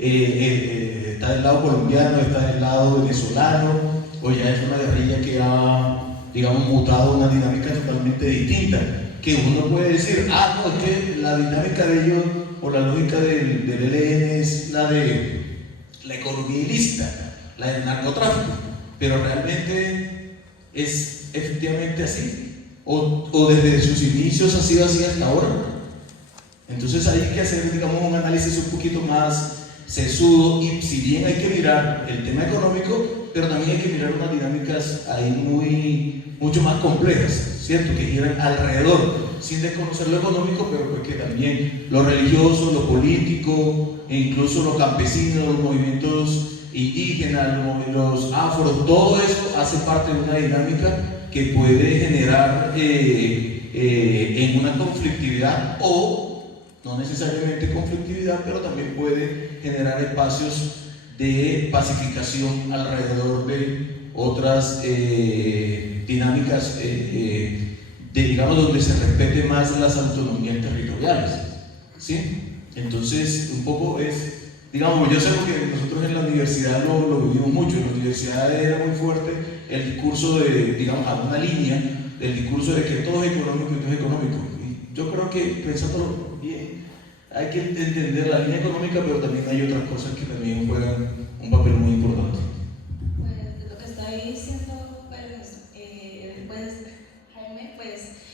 ELN está del lado colombiano, está del lado venezolano, o ya es una guerrilla que ha, digamos, mutado una dinámica totalmente distinta, que uno puede decir, no, es que la dinámica de ellos o la lógica del ELN es la de la economía ilícita, la del narcotráfico, pero realmente es efectivamente así, o desde sus inicios ha sido así hasta ahora. Entonces hay que hacer, digamos, un análisis un poquito más sesudo, y si bien hay que mirar el tema económico, pero también hay que mirar unas dinámicas ahí mucho más complejas, ¿cierto? Que giran alrededor, sin desconocer lo económico, pero pues que también lo religioso, lo político, e incluso los campesinos, los movimientos indígenas, los afros, todo eso hace parte de una dinámica que puede generar en una conflictividad, o no necesariamente conflictividad, pero también puede generar espacios de pacificación alrededor de otras dinámicas digamos, donde se respete más las autonomías territoriales, ¿sí? Entonces, un poco es, digamos, yo sé que nosotros en la universidad lo vivimos mucho. En la universidad era muy fuerte el discurso de, digamos, a una línea del discurso de que todo es económico y todo es económico. Y yo creo que, pensándolo bien, hay que entender la línea económica, pero también hay otras cosas que también juegan un papel muy importante. Pues lo que está diciendo Jaime,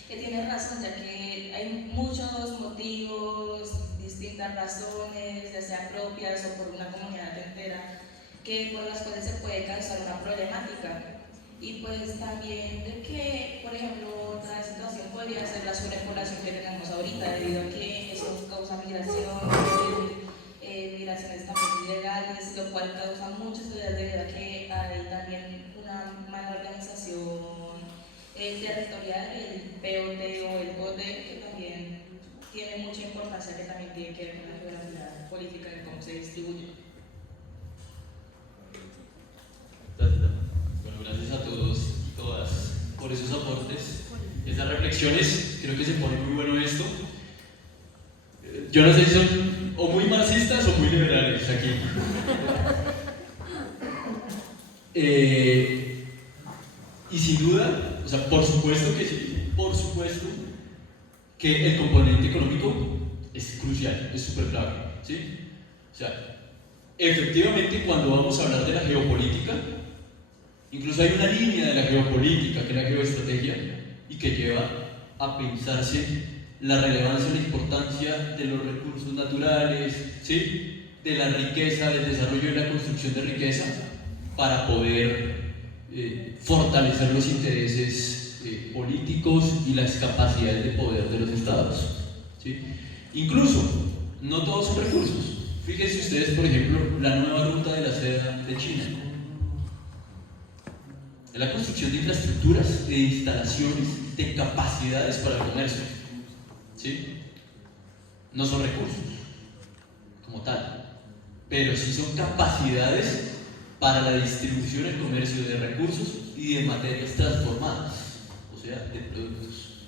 que tiene razón, ya que hay muchos motivos, distintas razones, ya sea propias o por una comunidad entera, por las cuales se puede causar una problemática. Y pues también de que, por ejemplo, otra situación podría ser la sobrepoblación que tenemos ahorita, debido a que eso causa migraciones también ilegales, lo cual causa muchas dudas debido a que hay también una mala organización territorial, el POT o el POT, que también tiene mucha importancia, que también tiene que ver con la geografía política de cómo se distribuye. Bueno, gracias a todos y todas por esos aportes, esas reflexiones. Creo que se pone muy bueno esto. Yo no sé si son o muy marxistas o muy liberales aquí. Y sin duda, o sea, por supuesto que sí, por supuesto que el componente económico es crucial, es súper clave, ¿sí? O sea, efectivamente, cuando vamos a hablar de la geopolítica, incluso hay una línea de la geopolítica, que es la geoestrategia, y que lleva a pensarse la relevancia y la importancia de los recursos naturales, ¿sí? De la riqueza, del desarrollo y la construcción de riqueza, para poder fortalecer los intereses políticos y las capacidades de poder de los estados, ¿sí? Incluso, no todos son recursos. Fíjense ustedes, por ejemplo, la nueva ruta de la seda de China. Es la construcción de infraestructuras, de instalaciones, de capacidades para el comercio, ¿sí? No son recursos como tal, pero sí son capacidades para la distribución y el comercio de recursos y de materias transformadas, o sea, de productos.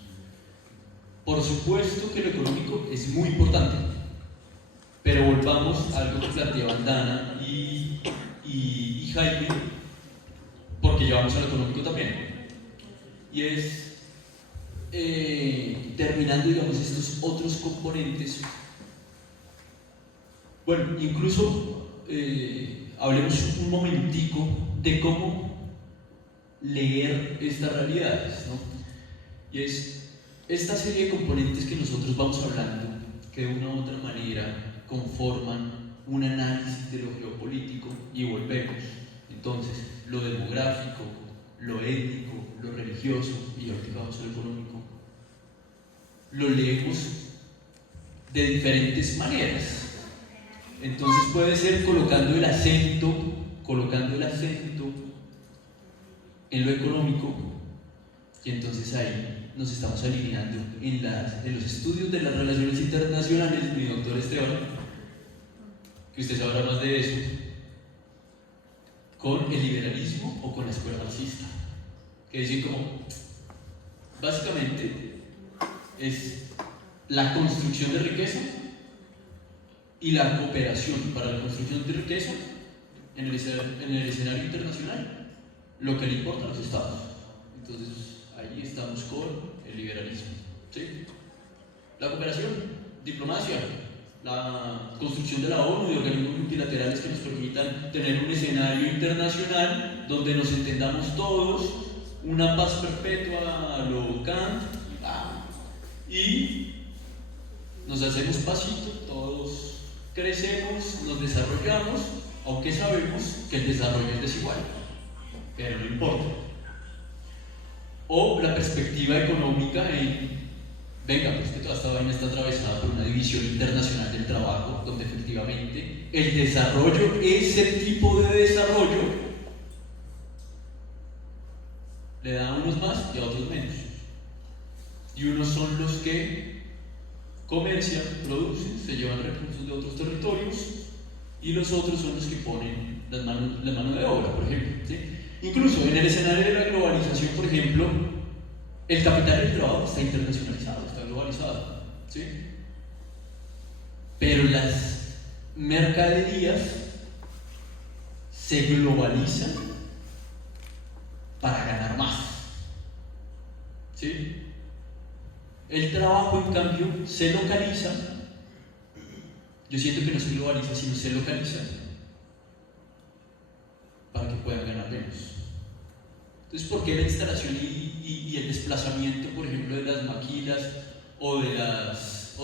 Por supuesto que lo económico es muy importante, pero volvamos a algo que planteaban Dana y Jaime, porque llevamos a lo económico también, y es terminando, digamos, estos otros componentes. Bueno, incluso hablemos un momentico de cómo leer estas realidades, ¿no? Y es esta serie de componentes que nosotros vamos hablando, que de una u otra manera conforman un análisis de lo geopolítico, y volvemos. Entonces, lo demográfico, lo étnico, lo religioso, y ahorita vamos a lo económico, lo leemos de diferentes maneras. Entonces puede ser colocando el acento en lo económico, y entonces ahí nos estamos alineando en los estudios de las relaciones internacionales, mi doctor Esteban, que usted sabrá más de eso, con el liberalismo o con la escuela marxista, que dicen como, básicamente, es la construcción de riqueza y la cooperación para la construcción de riqueza en el escenario internacional, lo que le importa a los estados. Entonces, ahí estamos con el liberalismo, ¿sí? La cooperación, diplomacia, la construcción de la ONU y organismos multilaterales que nos permitan tener un escenario internacional donde nos entendamos todos, una paz perpetua a lo Kant, y nos hacemos pasito, todos crecemos, nos desarrollamos, aunque sabemos que el desarrollo es desigual, pero no importa. O la perspectiva económica venga, pues que toda esta vaina está atravesada por una división internacional del trabajo, donde efectivamente el desarrollo, ese tipo de desarrollo, le da a unos más y a otros menos. Y unos son los que comercian, producen, se llevan recursos de otros territorios, y los otros son los que ponen la mano de obra, por ejemplo, ¿sí? Incluso en el escenario de la globalización, por ejemplo, el capital del trabajo está internacionalizado, está globalizado, ¿sí? Pero las mercaderías se globalizan para ganar más, ¿sí? El trabajo, en cambio, se localiza. Yo siento que no se globaliza, sino se localiza para que puedan ganar menos. Entonces, ¿por qué la instalación y el desplazamiento, por ejemplo, de las maquilas o de las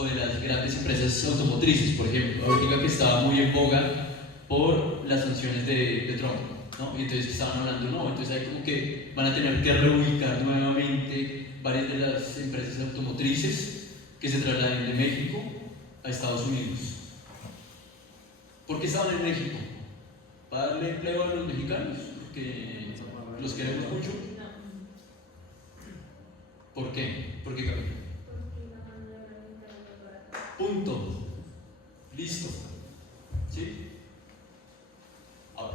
grandes empresas automotrices, por ejemplo? Ahorita que estaba muy en boga por las sanciones de Trump, ¿no? Y entonces estaban hablando, no, entonces hay como que van a tener que reubicar nuevamente varias de las empresas automotrices que se trasladen de México a Estados Unidos. ¿Por qué estaban en México? ¿Para darle empleo a los mexicanos? Porque los queremos mucho. ¿Por qué? ¿Por qué, Camila? Punto. Listo. ¿Sí?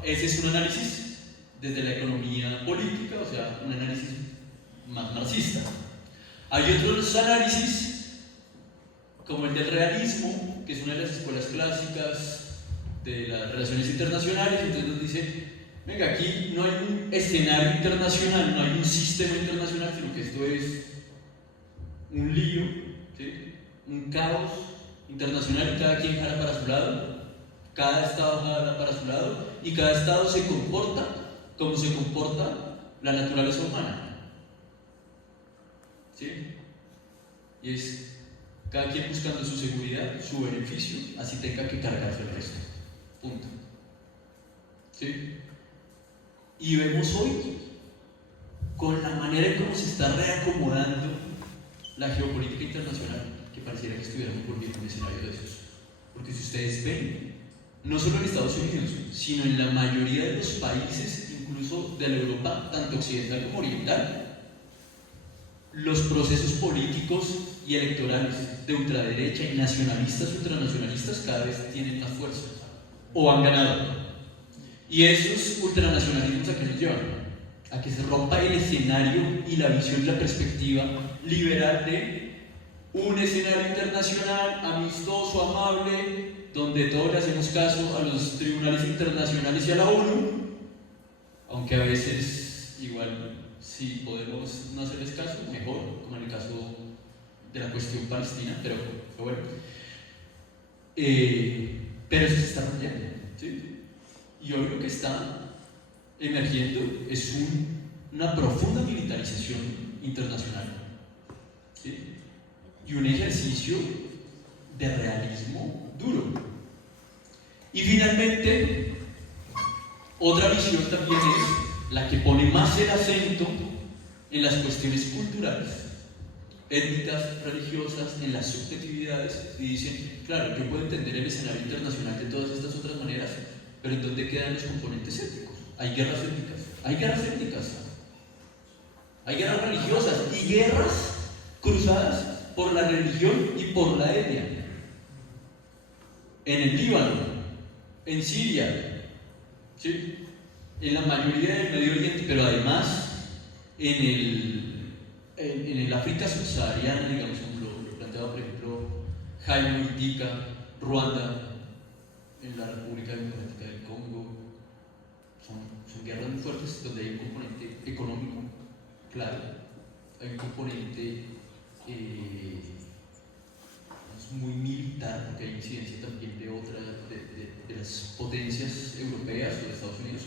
Ese es un análisis desde la economía política, o sea, un análisis más marxista. Hay otros análisis, como el del realismo, que es una de las escuelas clásicas de las relaciones internacionales. Entonces nos dice, venga, aquí no hay un escenario internacional, no hay un sistema internacional, sino que esto es un lío, ¿sí? Un caos internacional, y cada quien jala para su lado, cada estado jala para su lado, y cada estado se comporta como se comporta la naturaleza humana, ¿sí? Y es cada quien buscando su seguridad, su beneficio, así tenga que cargarse el resto. Punto. ¿Sí? Y vemos hoy, con la manera en cómo se está reacomodando la geopolítica internacional, que pareciera que estuviéramos volviendo a un escenario de esos. Porque si ustedes ven, no solo en Estados Unidos, sino en la mayoría de los países, incluso de la Europa, tanto occidental como oriental, los procesos políticos y electorales de ultraderecha y nacionalistas, ultranacionalistas, cada vez tienen más fuerza, o han ganado. Y esos ultranacionalismos, ¿a qué nos llevan? A que se rompa el escenario y la visión y la perspectiva liberal de un escenario internacional amistoso, amable, donde todos le hacemos caso a los tribunales internacionales y a la ONU, aunque a veces igual si podemos no hacerles caso, mejor, como en el caso de la cuestión palestina, pero bueno. Pero eso se está rompiendo, ¿sí? Y hoy lo que está emergiendo es una profunda militarización internacional, ¿sí? Y un ejercicio de realismo duro. Y finalmente, otra visión también es la que pone más el acento en las cuestiones culturales, étnicas, religiosas, en las subjetividades, y dicen, claro, yo puedo entender el escenario internacional de todas estas otras maneras, pero ¿en dónde quedan los componentes étnicos? Hay guerras étnicas, hay guerras étnicas, hay guerras religiosas y guerras cruzadas por la religión y por la etnia. En el Líbano, en Siria, ¿sí? En la mayoría del Medio Oriente, pero además en el África subsahariana, digamos, como lo planteaba por ejemplo Jaime Oitika, Ruanda, en la República Democrática del Congo. Son guerras muy fuertes donde hay un componente económico, claro, hay un componente muy militar, porque hay incidencia también de otras, de las potencias europeas o de Estados Unidos,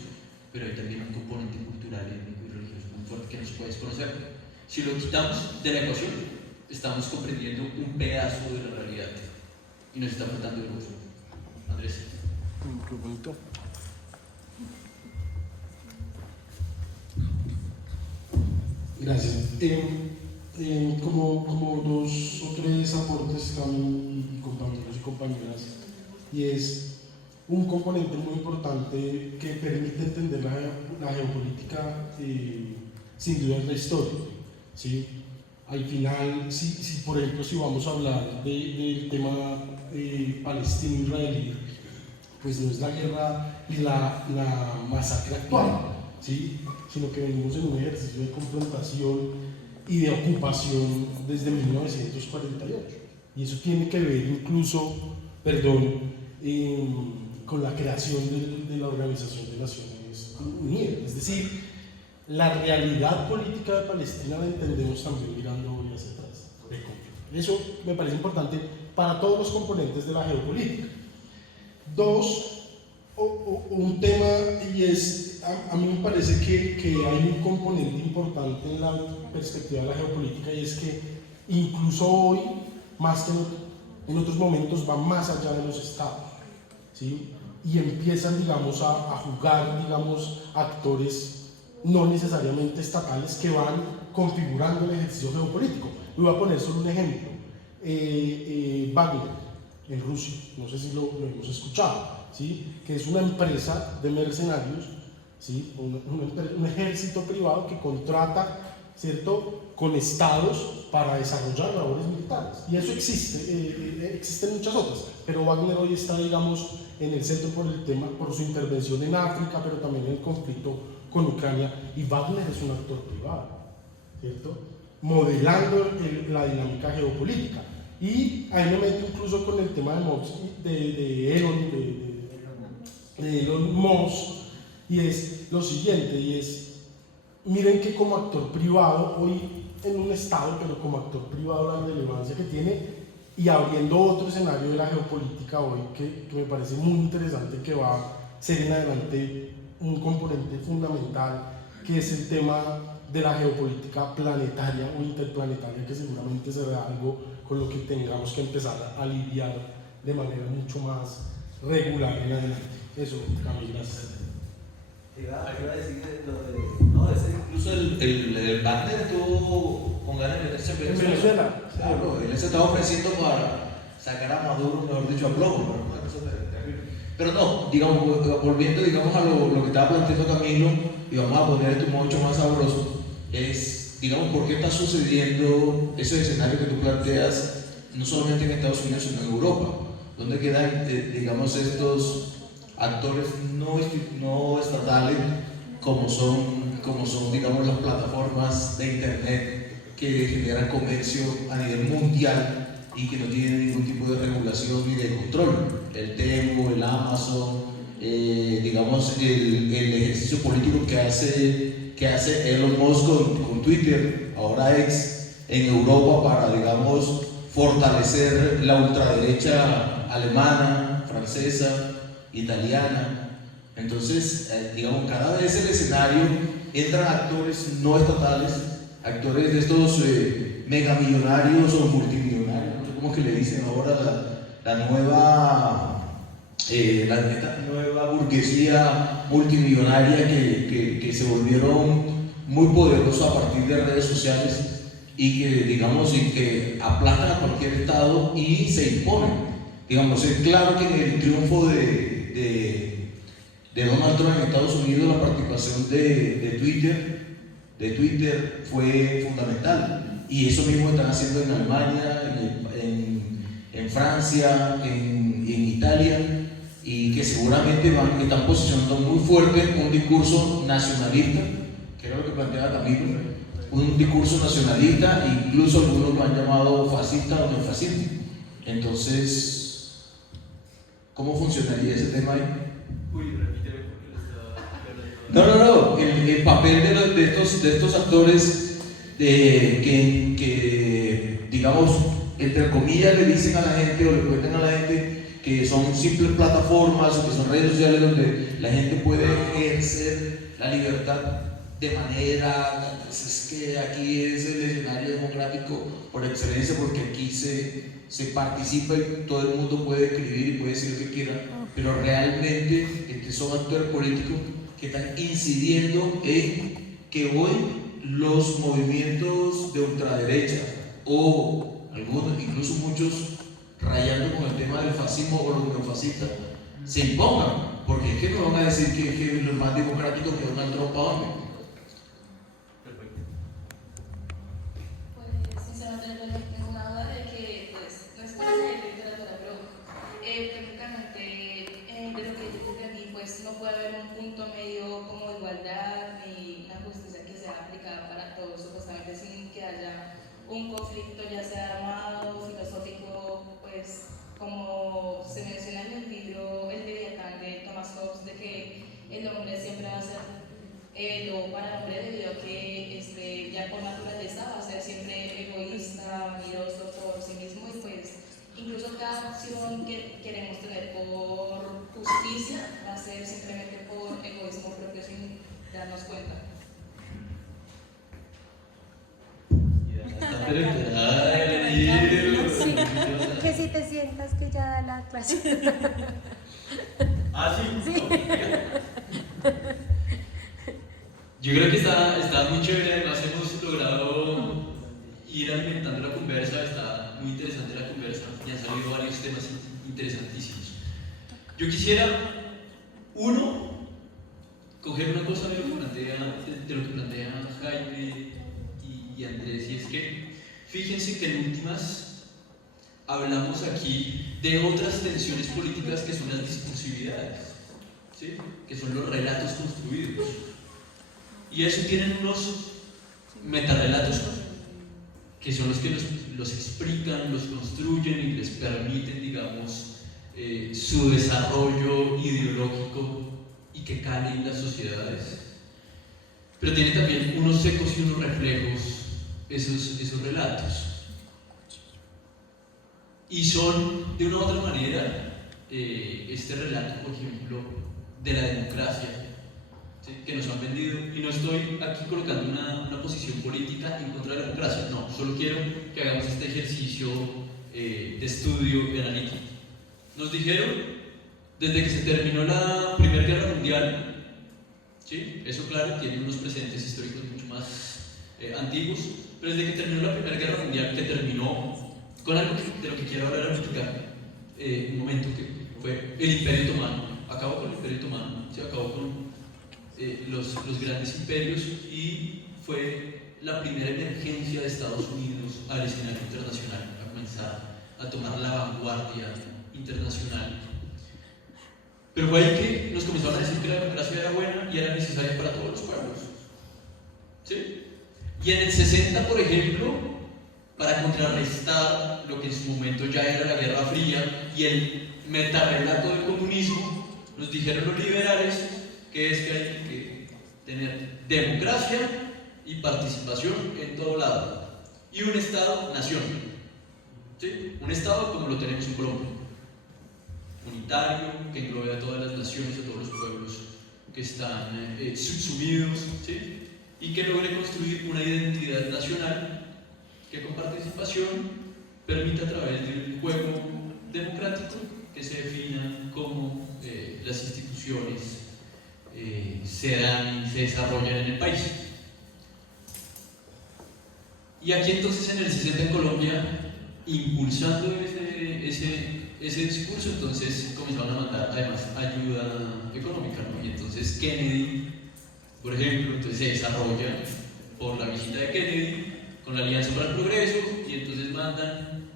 pero hay también un componente cultural, étnico y religioso muy fuerte que no se puede desconocer. Si lo quitamos de la ecuación, estamos comprendiendo un pedazo de la realidad y nos está faltando el uso. Andrés. Qué bonito. Gracias. Como dos o tres aportes también, compañeros y compañeras, y es un componente muy importante que permite entender la geopolítica, sin duda es la historia, ¿sí? Al final, si por ejemplo, si vamos a hablar del tema palestino-israelí, pues no es la guerra y la masacre actual, ¿sí? Sino que venimos en un ejercicio de confrontación y de ocupación desde 1948. Y eso tiene que ver incluso, con la creación de la Organización de Naciones Unidas. Es decir, la realidad política de Palestina la entendemos también mirando hoy hacia atrás. Eso me parece importante para todos los componentes de la geopolítica. Dos, un tema, y es, a mí me parece que hay un componente importante en la perspectiva de la geopolítica, y es que incluso hoy, más que en otros momentos, va más allá de los estados, ¿sí? Y empiezan, digamos, a jugar, digamos, actores no necesariamente estatales que van configurando el ejercicio geopolítico. Voy a poner solo un ejemplo. Wagner, en Rusia, no sé si lo hemos escuchado, ¿sí? Que es una empresa de mercenarios, ¿sí? Un ejército privado que contrata, ¿cierto?, con estados para desarrollar labores militares. Y eso existe, existen muchas otras, pero Wagner hoy está, digamos, en el centro por el tema, por su intervención en África, pero también en el conflicto con Ucrania, y Wagner es un actor privado, ¿cierto?, modelando la dinámica geopolítica. Y ahí me meto incluso con el tema de Elon Musk, y es lo siguiente, y es, miren que como actor privado, hoy en un estado, pero como actor privado la relevancia que tiene, y abriendo otro escenario de la geopolítica hoy que me parece muy interesante, que va a ser en adelante un componente fundamental, que es el tema de la geopolítica planetaria o interplanetaria, que seguramente será algo con lo que tengamos que empezar a lidiar de manera mucho más regular en adelante. Eso, Camila. Iba a decir lo de ese incluso el Wagner estuvo con ganas de meterse en Venezuela. Claro, él se estaba ofreciendo para sacar a Maduro, mejor dicho, a plomo. Pero no, digamos, volviendo, digamos, a lo que estaba planteando Camilo, y vamos a poner esto mucho más sabroso, es, digamos, por qué está sucediendo ese escenario que tú planteas, no solamente en Estados Unidos, sino en Europa, donde quedan, digamos, estos actores no estatales, como son, digamos, las plataformas de internet que generan comercio a nivel mundial y que no tienen ningún tipo de regulación ni de control. El Temu, el Amazon, digamos, el ejercicio político que hace Elon Musk con Twitter, ahora X, en Europa para, digamos, fortalecer la ultraderecha alemana, francesa, italiana. Entonces, digamos, cada vez el escenario entran actores no estatales, actores de estos megamillonarios o multimillonarios, no sé cómo que le dicen ahora, la nueva burguesía multimillonaria que se volvieron muy poderosos a partir de redes sociales y que, digamos, y que aplastan a cualquier estado y se imponen. Digamos, es claro que en el triunfo de Donald Trump en Estados Unidos la participación de Twitter fue fundamental, y eso mismo están haciendo en Alemania, en Francia, en Italia, y que seguramente están posicionando muy fuerte un discurso nacionalista, que era lo que planteaba Camilo, un discurso nacionalista, incluso algunos lo han llamado fascista o neofascista. Entonces, ¿cómo funcionaría ese tema ahí? No, el papel de estos actores que, digamos, entre comillas, le dicen a la gente o le cuentan a la gente que son simples plataformas o que son redes sociales donde la gente puede ejercer la libertad de manera, pues es que aquí es el escenario democrático por excelencia, porque aquí se participa y todo el mundo puede escribir y puede decir lo que quiera, pero realmente son actores políticos que están incidiendo en que hoy los movimientos de ultraderecha o algunos, incluso muchos, rayando con el tema del fascismo o los neofascistas, se impongan, porque es que no van a decir que es lo más democrático que Donald Trump para dónde. Pues sinceramente no tengo una duda de que pues no es por hacer literatura, pero prácticamente de lo que yo entendí, pues no puede haber un punto medio como igualdad un conflicto ya sea armado, filosófico, pues como se menciona en el libro El Leviatán de Thomas Hobbes, de que el hombre siempre va a ser lobo para el hombre debido a que ya por naturaleza va a ser siempre egoísta, vanidoso por sí mismo y pues incluso cada acción que queremos tener por justicia va a ser simplemente por egoísmo propio sin darnos cuenta. Está preparada el libro. Sí, que si te sientas que ya da la clase. Ah, sí. Sí. Yo creo que está muy chévere, además hemos logrado ir alimentando la conversa, está muy interesante la conversa y han salido varios temas interesantísimos. Yo quisiera, uno, coger una cosa de lo que plantea Jaime y Andrés, y es que fíjense que en últimas hablamos aquí de otras tensiones políticas que son las discursividades, ¿sí? Que son los relatos construidos. Y eso tienen unos metarrelatos que son los que los explican, los construyen y les permiten, digamos, su desarrollo ideológico y que cale en las sociedades. Pero tiene también unos ecos y unos reflejos esos relatos. Y son, de una u otra manera, este relato, por ejemplo, de la democracia, ¿sí? Que nos han vendido, y no estoy aquí colocando una posición política en contra de la democracia, no, solo quiero que hagamos este ejercicio de estudio y analítico. Nos dijeron, desde que se terminó la Primera Guerra Mundial, ¿sí? Eso claro, tiene unos precedentes históricos mucho más antiguos, pero desde que terminó la Primera Guerra Mundial, que terminó con algo de lo que quiero ahora explicar, un momento que fue el Imperio Otomano, acabó con el Imperio Otomano, se acabó con los grandes imperios y fue la primera emergencia de Estados Unidos al escenario internacional, a comenzar a tomar la vanguardia internacional. Pero fue ahí que nos comenzaron a decir que la democracia era buena y era necesaria para todos los pueblos, ¿sí? Y en el 60, por ejemplo, para contrarrestar lo que en su momento ya era la Guerra Fría y el metarrelato del comunismo, nos dijeron los liberales que es que hay que tener democracia y participación en todo lado y un Estado-nación, ¿sí? Un Estado como lo tenemos en Colombia, unitario, que englobe a todas las naciones, a todos los pueblos que están subsumidos, ¿sí? Y que logre construir una identidad nacional que con participación permita a través del juego democrático que se defina cómo las instituciones se dan y se desarrollan en el país. Y aquí entonces en el 60 en Colombia, impulsando ese discurso, entonces comenzaron a mandar además ayuda económica, ¿no? Y entonces Kennedy, por ejemplo, entonces se desarrolla por la visita de Kennedy con la Alianza para el Progreso y entonces mandan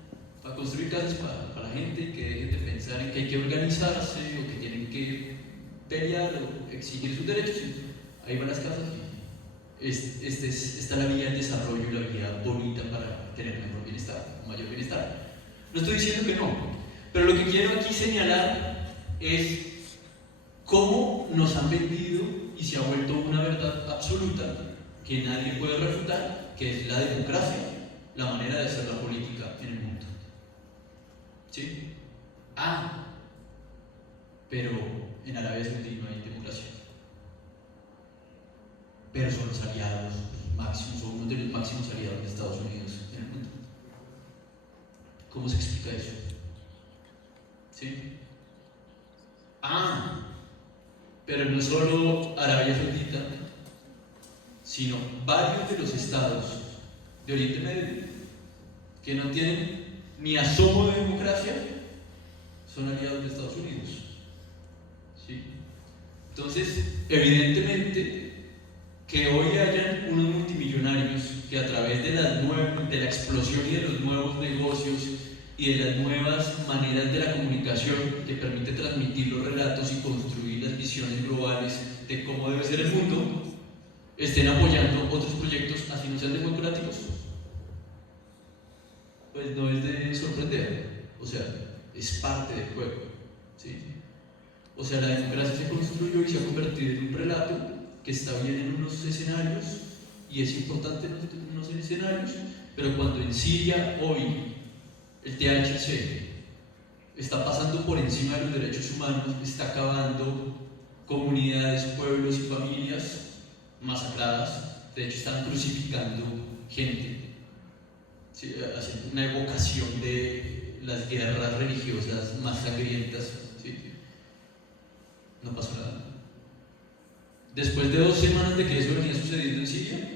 a construir casas para la gente que dejen de pensar en que hay que organizarse o que tienen que pelear o exigir sus derechos. Y ahí van las casas y esta es la vía del desarrollo y la vía bonita para tener mejor bienestar, mayor bienestar. No estoy diciendo que no, pero lo que quiero aquí señalar es cómo nos han vendido y se ha vuelto una verdad absoluta que nadie puede refutar, que es la democracia, la manera de hacer la política en el mundo. ¿Sí? Pero en Arabia Saudita no hay democracia. Pero son los aliados máximos, son uno de los máximos aliados de Estados Unidos en el mundo. ¿Cómo se explica eso? ¿Sí? Pero no solo Arabia Saudita, sino varios de los estados de Oriente Medio que no tienen ni asomo de democracia son aliados de Estados Unidos. ¿Sí? Entonces, evidentemente que hoy hayan unos multimillonarios que a través de la explosión y de los nuevos negocios y de las nuevas maneras de la comunicación que permite transmitir los relatos y construir las visiones globales de cómo debe ser el mundo, estén apoyando otros proyectos así no sean democráticos. pues no es de sorprender, o sea, es parte del juego, ¿sí? O sea, la democracia se construyó y se ha convertido en un relato que está bien en unos escenarios y es importante en unos escenarios, pero cuando en Siria hoy el THC está pasando por encima de los derechos humanos, está acabando comunidades, pueblos y familias masacradas, de hecho están crucificando gente, ¿sí? Haciendo una evocación de las guerras religiosas más sangrientas, ¿sí? No pasó nada. Después de 2 semanas de que eso venía sucediendo en Siria,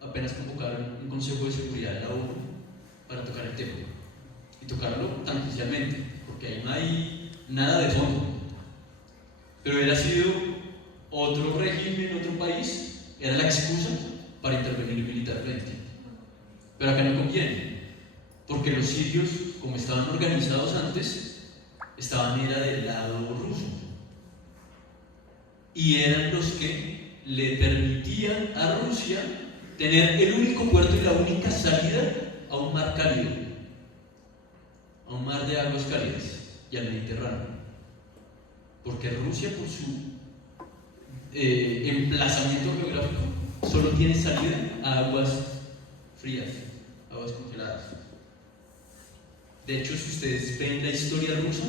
apenas convocaron un Consejo de Seguridad de la ONU para tocar el tema y tocarlo tangencialmente, porque ahí no hay nada de fondo. Pero hubiera sido otro régimen, otro país, era la excusa para intervenir militarmente. Pero acá no conviene, porque los sirios, como estaban organizados antes, estaban era del lado ruso y eran los que le permitían a Rusia tener el único puerto y la única salida a un mar cálido, a un mar de aguas cálidas y al Mediterráneo, porque Rusia, por su emplazamiento geográfico, solo tiene salida a aguas frías, aguas congeladas. De hecho, si ustedes ven la historia rusa,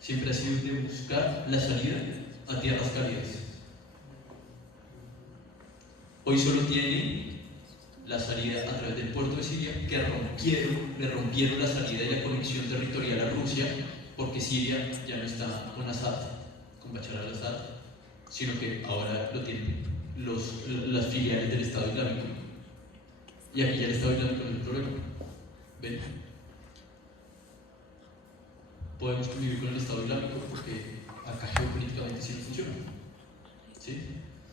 siempre ha sido de buscar la salida a tierras cálidas. Hoy solo tiene la salida a través del puerto de Siria, que le rompieron la salida y la conexión territorial a Rusia, porque Siria ya no está con Assad, con Bashar al-Assad, sino que ahora lo tienen las filiales del Estado Islámico. Y aquí ya el Estado Islámico no es el problema. ¿Ven? Podemos convivir con el Estado Islámico porque acá geopolíticamente sí no funciona, ¿sí?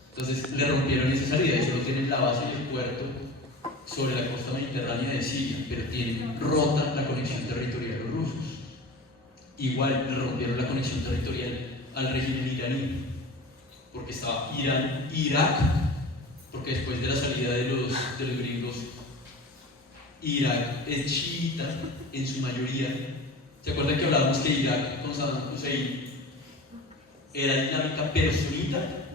Entonces le rompieron esa salida y solo tienen la base y el puerto sobre la costa mediterránea de Siria, pero tienen rota la conexión territorial de los rusos. Igual le rompieron la conexión territorial al régimen iraní, porque estaba Irán, Irak, porque después de la salida de los gringos, Irak es chiita en su mayoría. ¿Se acuerdan que hablábamos que Irak con Saddam Hussein era islámica pero sunita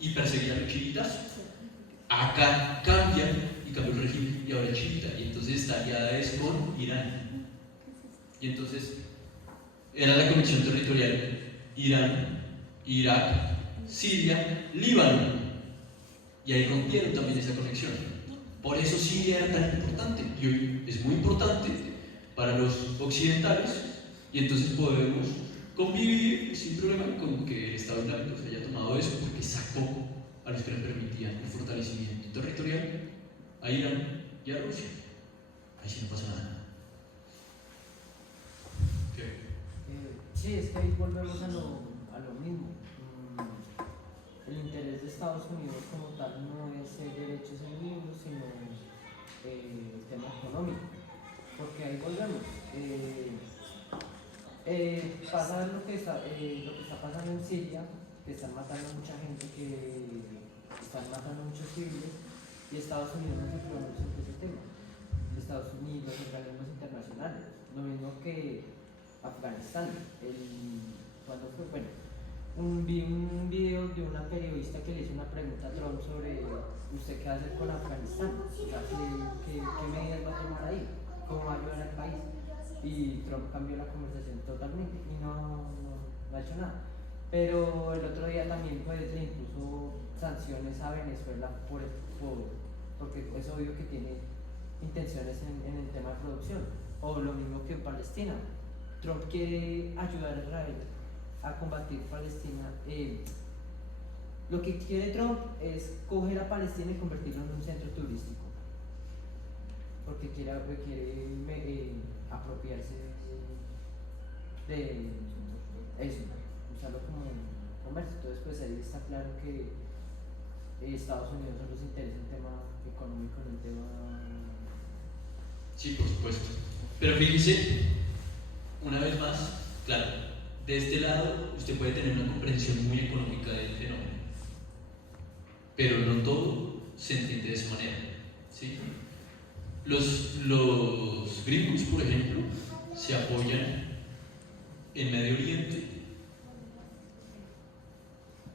y perseguía a los chiitas? Acá cambia y cambió el régimen y ahora es chiita, y entonces está aliada es con Irán. Y entonces era la conexión territorial Irán, Irak, Siria, Líbano, y ahí rompieron también esa conexión. Por eso Siria era tan importante y hoy es muy importante para los occidentales, y entonces podemos convivir sin problema con que el Estado Islámico se haya tomado eso, porque sacó a los que le permitían el fortalecimiento territorial a Irán y a Rusia. Ahí sí no pasa nada. ¿Qué? Sí, es que ahí volvemos a lo mismo. El interés de Estados Unidos como tal no es el derechos humanos, sino el tema económico, porque ahí volvemos. Pasa lo que está pasando en Siria, que están matando a mucha gente, que están matando a muchos civiles, y Estados Unidos no se pronuncia sobre ese tema. Estados Unidos, los organismos internacionales, lo mismo que Afganistán. ¿Cuándo fue? Bueno, vi un video de una periodista que le hizo una pregunta a Trump sobre ¿usted qué va a hacer con Afganistán? O sea, ¿qué medidas va a tomar ahí? ¿Cómo va a ayudar al país? Y Trump cambió la conversación totalmente y no ha hecho nada. Pero el otro día también pues, le impuso sanciones a Venezuela porque es obvio que tiene intenciones en el tema de producción. O lo mismo que en Palestina. Trump quiere ayudar a Israel a combatir Palestina. Lo que quiere Trump es coger a Palestina y convertirlo en un centro turístico, porque quiere apropiarse de eso, usarlo como comercio. Entonces pues ahí está claro que Estados Unidos no les interesa el tema económico, en el tema... Sí, por supuesto. Pero fíjense, una vez más, claro, de este lado usted puede tener una comprensión muy económica del fenómeno, pero no todo se entiende de esa manera, ¿sí? Los gringos, por ejemplo, se apoyan en Medio Oriente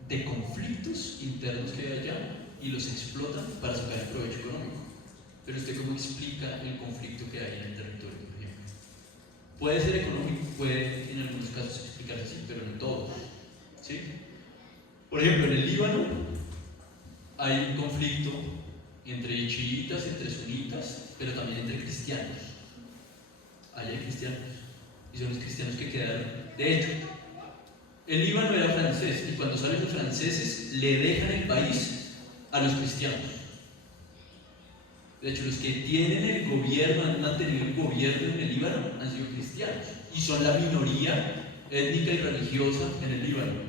de conflictos internos que hay allá y los explotan para sacar el provecho económico. Pero usted, ¿cómo explica el conflicto que hay en el territorio, por ejemplo? Puede ser económico, puede en algunos casos explicarse así, pero no en todos, ¿sí? Por ejemplo, en el Líbano hay un conflicto entre chiitas, entre sunitas, pero también entre cristianos. Allá hay cristianos, y son los cristianos que quedaron. De hecho, el Líbano era francés, y cuando salen los franceses le dejan el país a los cristianos. De hecho, los que tienen el gobierno, han mantenido el gobierno en el Líbano, han sido cristianos, y son la minoría étnica y religiosa en el Líbano.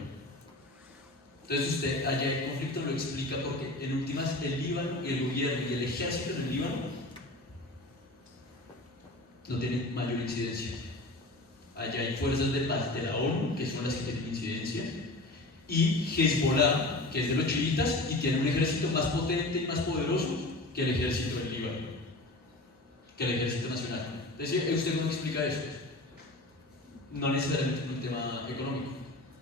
Entonces usted allá el conflicto lo explica porque en últimas el Líbano, el gobierno y el ejército en el Líbano no tienen mayor incidencia. Allá hay fuerzas de paz de la ONU, que son las que tienen incidencia, y Hezbollah, que es de los chiitas y tiene un ejército más potente y más poderoso que el ejército del Líbano, que el ejército nacional. Entonces, ¿usted cómo explica eso? No necesariamente por un tema económico.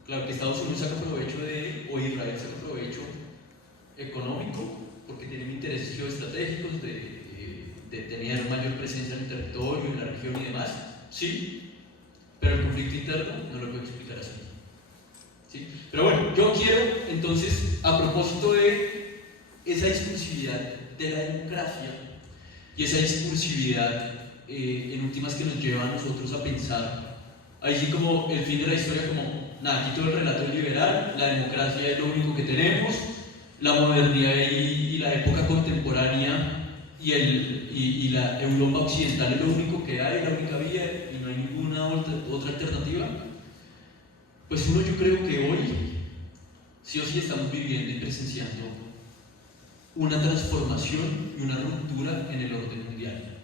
Claro que Estados Unidos saca provecho o Israel saca provecho económico porque tienen intereses geoestratégicos de tener mayor presencia en el territorio, en la región y demás, sí, pero el conflicto interno no lo puedo explicar así, ¿sí? Pero bueno, yo quiero entonces, a propósito de esa discursividad de la democracia y esa discursividad en últimas que nos lleva a nosotros a pensar, ahí sí como el fin de la historia, como nada, aquí todo el relato es liberal, la democracia es lo único que tenemos, la modernidad y la época contemporánea y la Europa occidental es lo único que hay, la única vía y no hay ninguna otra alternativa. Pues yo creo que hoy sí o sí estamos viviendo y presenciando una transformación y una ruptura en el orden mundial,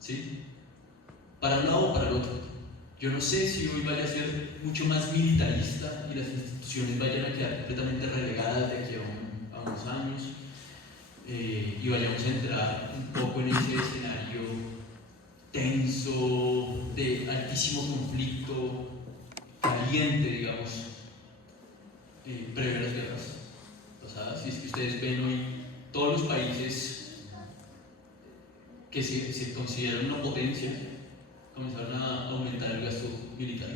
¿sí? Para un lado o para el otro. Yo no sé si hoy vaya a ser mucho más militarista y las instituciones vayan a quedar completamente relegadas de aquí a unos años y vayamos a entrar un poco en ese escenario tenso, de altísimo conflicto, caliente, digamos, previo a las guerras pasadas. Si es que ustedes ven hoy, todos los países que se consideran una potencia comenzaron a aumentar el gasto militar.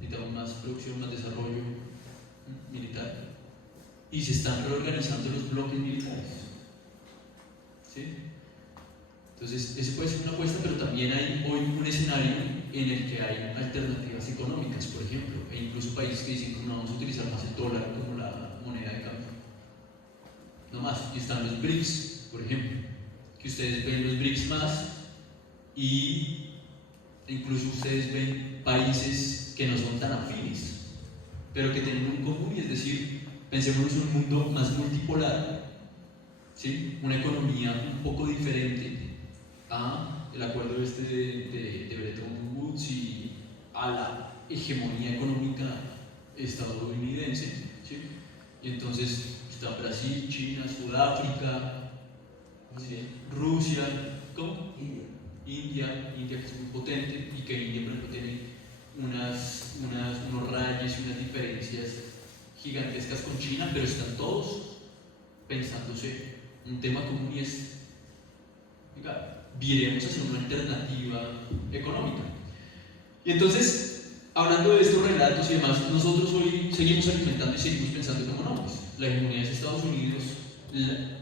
Necesitamos más producción, más desarrollo militar. Y se están reorganizando los bloques militares. ¿Sí? Entonces, eso puede ser una apuesta, pero también hay hoy un escenario en el que hay alternativas económicas, por ejemplo, e incluso países que dicen que no vamos a utilizar más el dólar como la moneda de cambio. No más. Y están los BRICS, por ejemplo, que ustedes ven los BRICS más y incluso ustedes ven países que no son tan afines, pero que tienen un común, y es decir, pensemos en un mundo más multipolar, ¿sí? Una economía un poco diferente a el acuerdo de Bretton Woods y a la hegemonía económica estadounidense, ¿sí? Y entonces está Brasil, China, Sudáfrica, ¿sí? Rusia, ¿cómo? India, que es muy potente y que India, por ejemplo, tiene unos rayos y unas diferencias gigantescas con China, pero están todos pensándose un tema común y es, venga, viremos hacia una alternativa económica. Y entonces, hablando de estos relatos y demás, nosotros hoy seguimos alimentando y seguimos pensando como no, pues la hegemonía de Estados Unidos,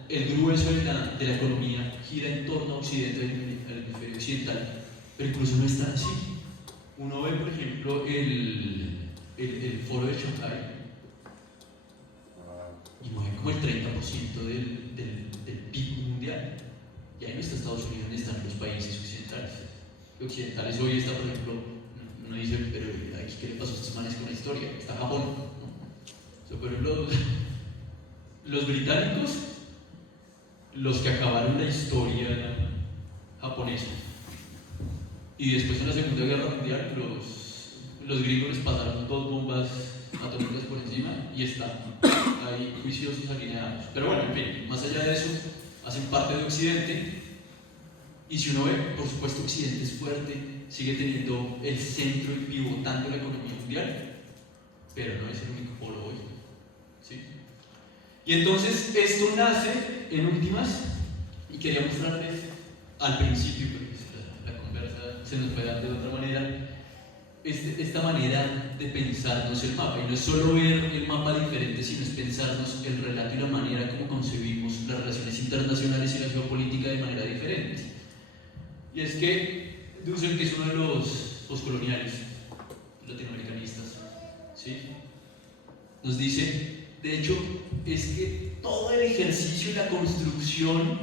el grueso de la economía gira en torno a Occidente, al hemisferio occidental, pero incluso no es tan así. Uno ve, por ejemplo, el foro de Shanghái y mueve como el 30% del PIB mundial. Y ahí no está Estados Unidos, ni están los países occidentales. Los occidentales hoy está, por ejemplo, uno dice, pero aquí ¿qué le pasó a estos manes con la historia? Está Japón, ¿no? O sea, por ejemplo, los británicos, los que acabaron la historia japonesa, y después en la Segunda Guerra Mundial los gringos les pasaron 2 bombas atómicas por encima y están ahí juiciosos, alineados. Pero bueno, en fin, más allá de eso, hacen parte de Occidente Y si uno ve, por supuesto, Occidente es fuerte, sigue teniendo el centro y pivotando la economía mundial, pero no es el único polo hoy. ¿Sí? Y entonces esto nace en últimas, y quería mostrarles al principio, porque la conversa se nos puede dar de otra manera, esta manera de pensarnos el mapa. Y no es solo ver el mapa diferente, sino es pensarnos el relato y la manera como concebimos las relaciones internacionales y la geopolítica de manera diferente. Y es que Dussel, que es uno de los postcoloniales latinoamericanistas, ¿sí?, nos dice, de hecho, es que todo el ejercicio y la construcción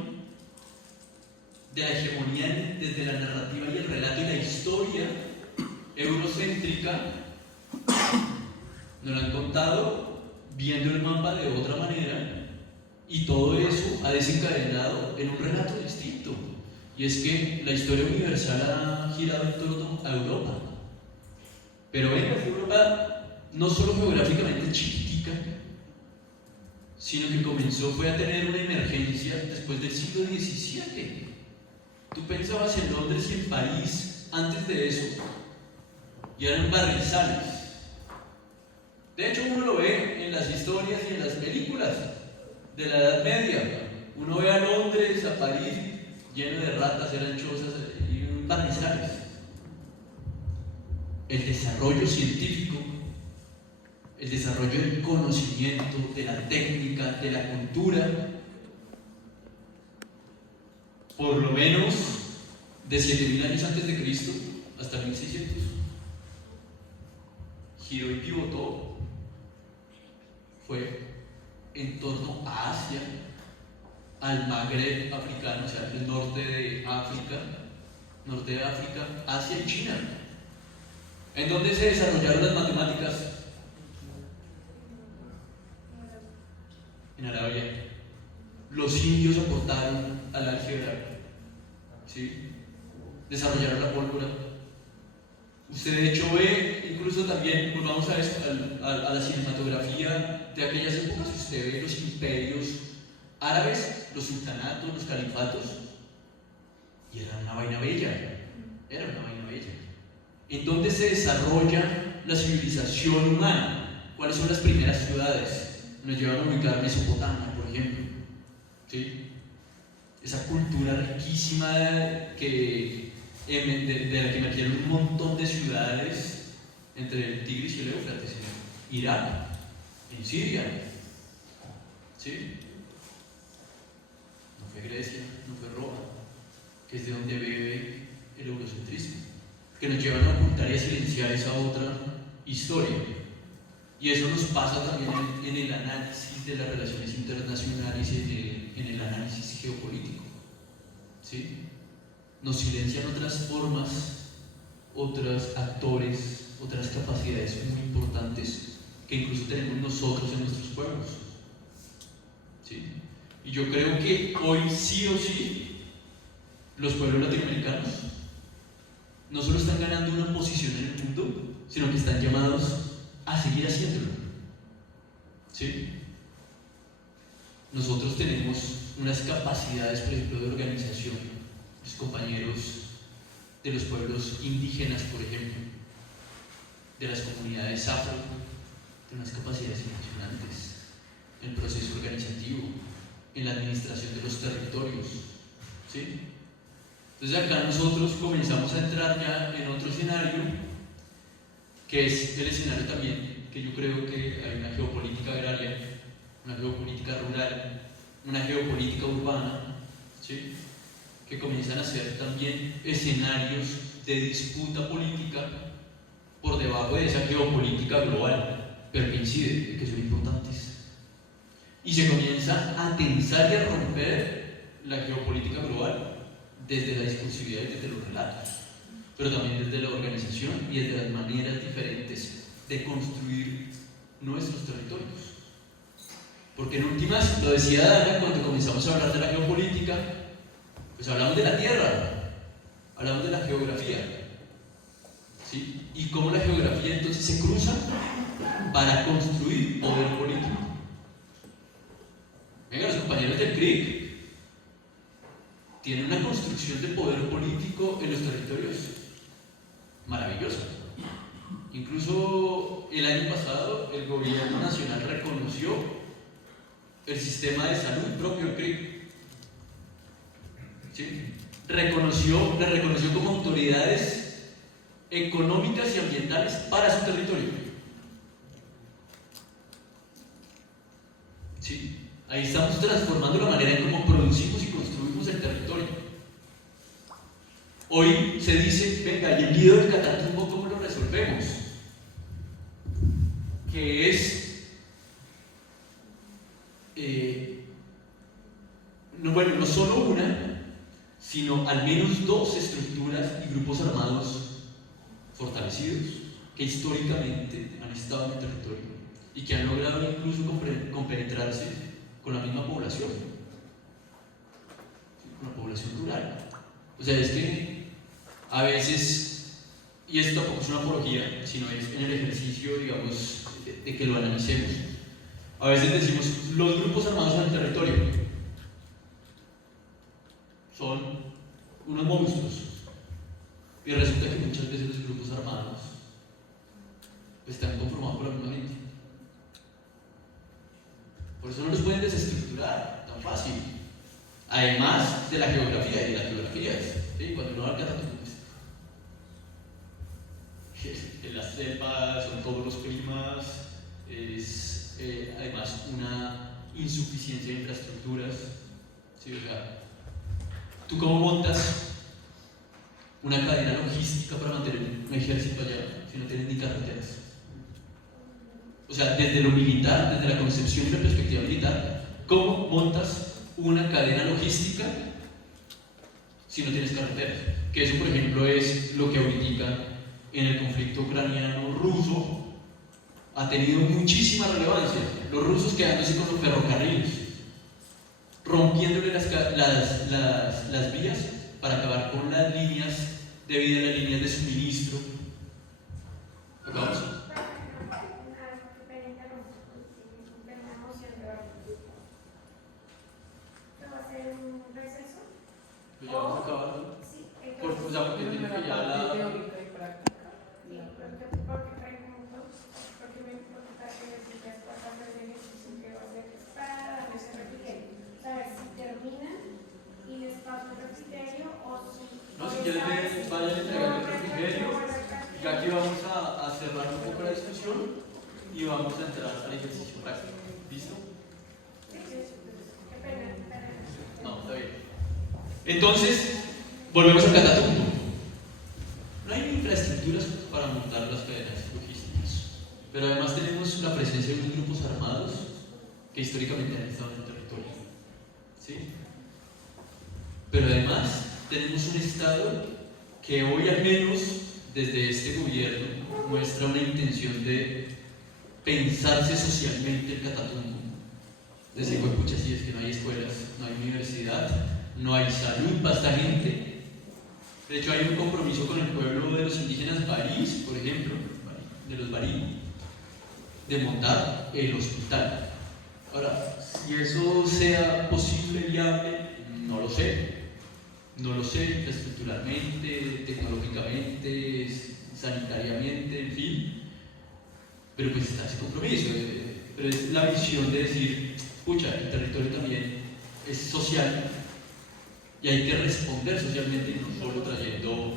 de la hegemonía desde la narrativa y el relato y la historia eurocéntrica nos lo han contado viendo el mapa de otra manera, y todo eso ha desencadenado en un relato distinto. Y es que la historia universal ha girado en torno a Europa. Pero venga, Europa no solo geográficamente chiquitica, sino que fue a tener una emergencia después del siglo XVII. Tú pensabas en Londres y en París antes de eso, y eran barrizales. De hecho, uno lo ve en las historias y en las películas de la Edad Media. Uno ve a Londres, a París, lleno de ratas, eran chozas y barrizales. El desarrollo científico, el desarrollo del conocimiento, de la técnica, de la cultura, por lo menos de 7000 años antes de Cristo hasta 1600, giró y pivotó, fue en torno a Asia, al Magreb africano, o sea, el norte de África, Asia y China. ¿En dónde se desarrollaron las matemáticas? En Arabia. Los indios aportaron al álgebra, ¿sí? Desarrollaron la pólvora. Usted de hecho ve, incluso también, pues vamos a eso, a la cinematografía de aquellas épocas. Usted ve los imperios árabes, los sultanatos, los califatos, y era una vaina bella, ¿En dónde se desarrolla la civilización humana? ¿Cuáles son las primeras ciudades? Nos llevan a ubicar Mesopotamia, por ejemplo, ¿sí? Esa cultura riquísima de la que emergieron un montón de ciudades entre el Tigris y el Éufrates, en Irak, en Siria, ¿sí? No fue Grecia, no fue Roma, que es de donde bebe el eurocentrismo, que nos llevan a ocultar y a silenciar esa otra historia. Y eso nos pasa también en el análisis de las relaciones internacionales y en el análisis geopolítico, ¿sí? Nos silencian otras formas, otros actores, otras capacidades muy importantes que incluso tenemos nosotros en nuestros pueblos, ¿sí? Y yo creo que hoy sí o sí los pueblos latinoamericanos no solo están ganando una posición en el mundo, sino que están llamados a seguir haciéndolo, ¿sí? Nosotros tenemos unas capacidades, por ejemplo, de organización. Los compañeros de los pueblos indígenas, por ejemplo, de las comunidades afro, tienen unas capacidades impresionantes en el proceso organizativo, en la administración de los territorios, ¿sí? Entonces acá nosotros comenzamos a entrar ya en otro escenario, que es el escenario también que yo creo que hay una geopolítica agraria, una geopolítica rural, una geopolítica urbana, ¿sí?, que comienzan a ser también escenarios de disputa política por debajo de esa geopolítica global, pero que incide, que son importantes. Y se comienza a tensar y a romper la geopolítica global desde la discursividad y desde los relatos, pero también desde la organización y desde las maneras diferentes de construir nuestros territorios. Porque en últimas, lo decía Dana cuando comenzamos a hablar de la geopolítica, pues hablamos de la tierra, hablamos de la geografía, ¿sí? Y cómo la geografía entonces se cruza para construir poder político. Venga, los compañeros del CRIC tiene una construcción de poder político en los territorios maravillosa. Incluso el año pasado el gobierno nacional reconoció el sistema de salud propio del CRIC. ¿Sí? Le reconoció como autoridades económicas y ambientales para su territorio. ¿Sí? Ahí estamos transformando la manera en cómo producimos y construimos el territorio. Hoy se dice, venga, y el lío del Catatumbo, ¿cómo lo resolvemos? Que es no solo una, sino al menos dos estructuras y grupos armados fortalecidos que históricamente han estado en el territorio y que han logrado incluso compenetrarse con la misma población, con la población rural. O sea, es que a veces, y esto tampoco es una apología, sino es en el ejercicio, digamos, de que lo analicemos, a veces decimos, los grupos armados en el territorio son unos monstruos, y resulta que muchas veces los grupos armados están conformados por la misma gente. Por eso no los pueden desestructurar tan fácil. Además de la geografía, y de las geografías, ¿sí? Cuando uno va al Catatumbo, en las selvas son todos los climas, es además una insuficiencia de infraestructuras. ¿Sí? O sea, ¿tú cómo montas una cadena logística para mantener un ejército allá si no tienes ni carreteras? O sea, desde lo militar, desde la concepción y la perspectiva militar, ¿cómo montas una cadena logística si no tienes carreteras? Que eso, por ejemplo, es lo que ahorita en el conflicto ucraniano-ruso ha tenido muchísima relevancia. Los rusos quedándose con los ferrocarriles, rompiéndole las vías para acabar con las líneas de vida, las líneas de suministro. ¿Acabamos? ¿Ya vamos a acabar? Porque tiene que ya la... No, si quieren vayan entregando el refrigerio. Ya aquí vamos a cerrar un poco la discusión y vamos a entrar al ejercicio práctico. ¿Listo? No, está bien. Entonces, volvemos al Catatumbo. No hay infraestructuras para montar las cadenas logísticas, pero además tenemos la presencia de unos grupos armados que históricamente han estado en el territorio. ¿Sí? Pero además tenemos un Estado que hoy, al menos desde este gobierno, muestra una intención de pensarse socialmente el Catatumbo. Decir, pues pucha, sí, es que no hay escuelas, no hay universidad, no hay salud para esta gente. De hecho, hay un compromiso con el pueblo de los indígenas barís, por ejemplo, de los barí, de montar el hospital. Ahora, si eso sea posible, viable, no lo sé. No lo sé, infraestructuralmente, tecnológicamente, sanitariamente, en fin. Pero pues está ese compromiso. Pero es la visión de decir, pucha, el territorio también es social y hay que responder socialmente y no solo trayendo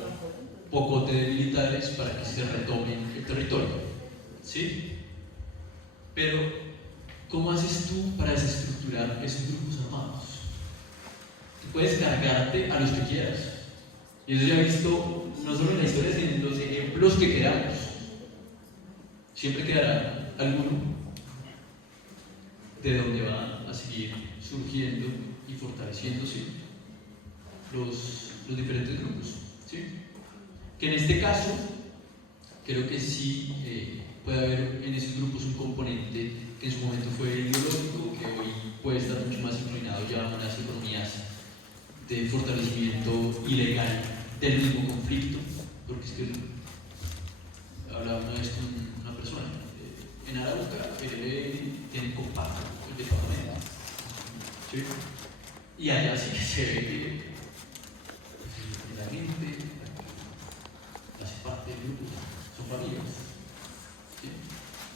pocote de militares para que se retome el territorio. ¿Sí? Pero, ¿cómo haces tú para desestructurar esos grupos armados? Tú puedes cargarte a los que quieras. Y eso ya he visto no solo en la historia, sino en los ejemplos que queramos. Siempre quedará alguno de donde van a seguir surgiendo y fortaleciéndose los diferentes grupos. ¿Sí? Que en este caso, creo que sí puede haber en esos grupos un componente que en su momento fue ideológico, que hoy puede estar mucho más inclinado ya a unas economías de fortalecimiento ilegal del mismo conflicto, porque es que hablaba una vez con una persona en Arauca, tiene compacto el departamento, ¿sí? Y allá sí que se ve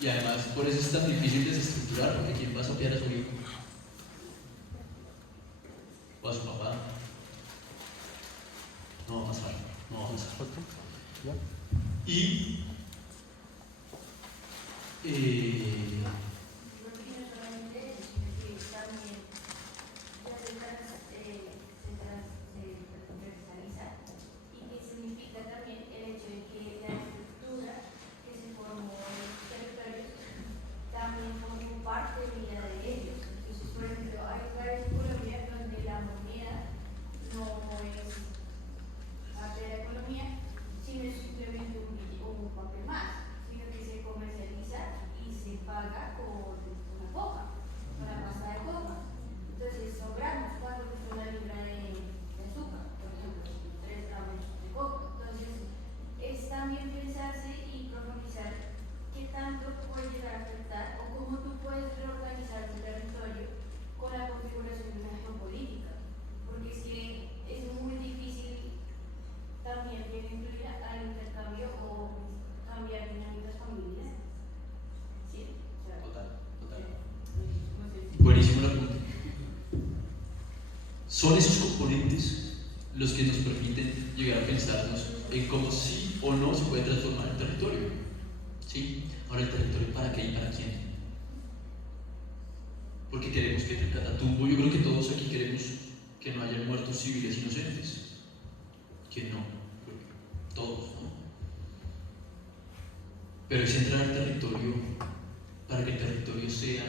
Y además por eso es tan difícil desestructurar, porque ¿quién va a sopear a su hijo? ¿O a su papá? No va a pasar, no va a pasar. Y buenísimo la pregunta. Son esos componentes los que nos permiten llegar a pensarnos en cómo sí o no se puede transformar el territorio. ¿Sí? Ahora, ¿el territorio para qué y para quién? Porque queremos que en Catatumbo, yo creo que todos aquí queremos que no haya muertos civiles inocentes. ¿Quién no? Todos, ¿no? Pero es entrar al territorio para que el territorio sea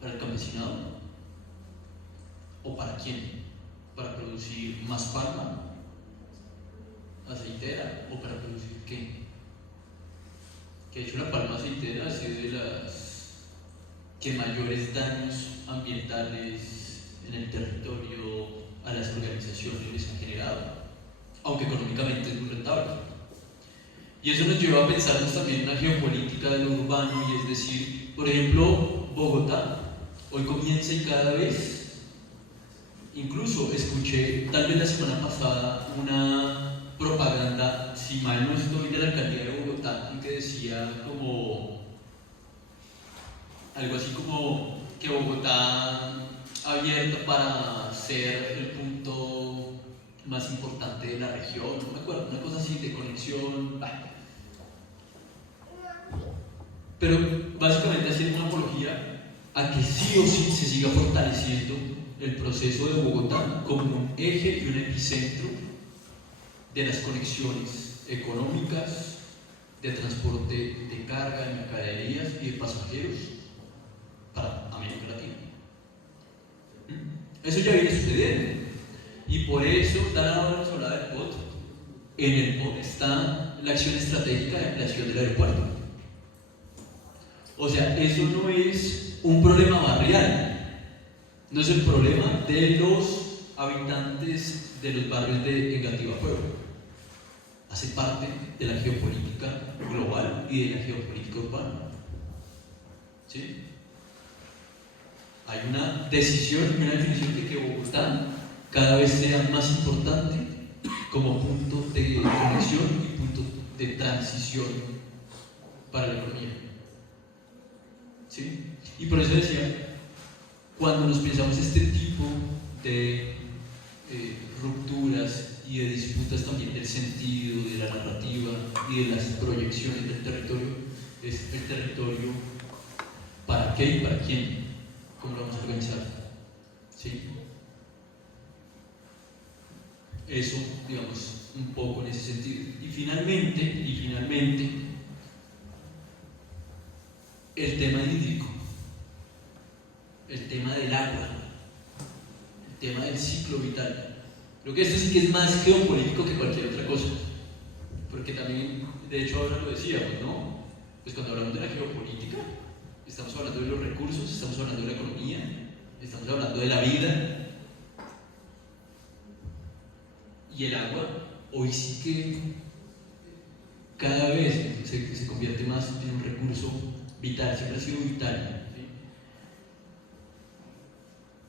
para el campesinado. ¿O para quién? ¿Para producir más palma aceitera? ¿O para producir qué? Que de hecho la palma aceitera ha sido de las que mayores daños ambientales en el territorio a las organizaciones les han generado, aunque económicamente es muy rentable. Y eso nos lleva a pensarnos también en la geopolítica de lo urbano, y es decir, por ejemplo, Bogotá hoy comienza y cada vez, incluso escuché tal vez la semana pasada una propaganda, si mal no estoy, de la alcaldía de Bogotá, que decía como algo así como que Bogotá abierta para ser el punto más importante de la región, no me acuerdo, una cosa así de conexión, pero básicamente haciendo una apología a que sí o sí se siga fortaleciendo el proceso de Bogotá como un eje y un epicentro de las conexiones económicas, de transporte de carga, de mercaderías y de pasajeros para América Latina. Eso ya viene sucediendo, y por eso, tal ahora nos hablaba del POT. En el POT está la acción estratégica de ampliación del aeropuerto. O sea, eso no es un problema barrial, no es el problema de los habitantes de los barrios de Engativá Fuego. Hace parte de la geopolítica global y de la geopolítica urbana. ¿Sí? Hay una decisión, una definición de que Bogotá cada vez sea más importante como punto de conexión y punto de transición para la economía. ¿Sí? Y por eso decía, cuando nos pensamos este tipo de rupturas y de disputas también del sentido, de la narrativa y de las proyecciones del territorio, es el territorio para qué y para quién, cómo lo vamos a organizar. ¿Sí? Eso, digamos, un poco en ese sentido. Y finalmente, el tema hídrico, el tema del agua, el tema del ciclo vital. Creo que esto sí que es más geopolítico que cualquier otra cosa, porque también, de hecho ahora lo decíamos, ¿no? Pues cuando hablamos de la geopolítica, estamos hablando de los recursos, estamos hablando de la economía, estamos hablando de la vida. Y el agua, hoy sí que cada vez se convierte más en un recurso vital, siempre ha sido vital, ¿sí?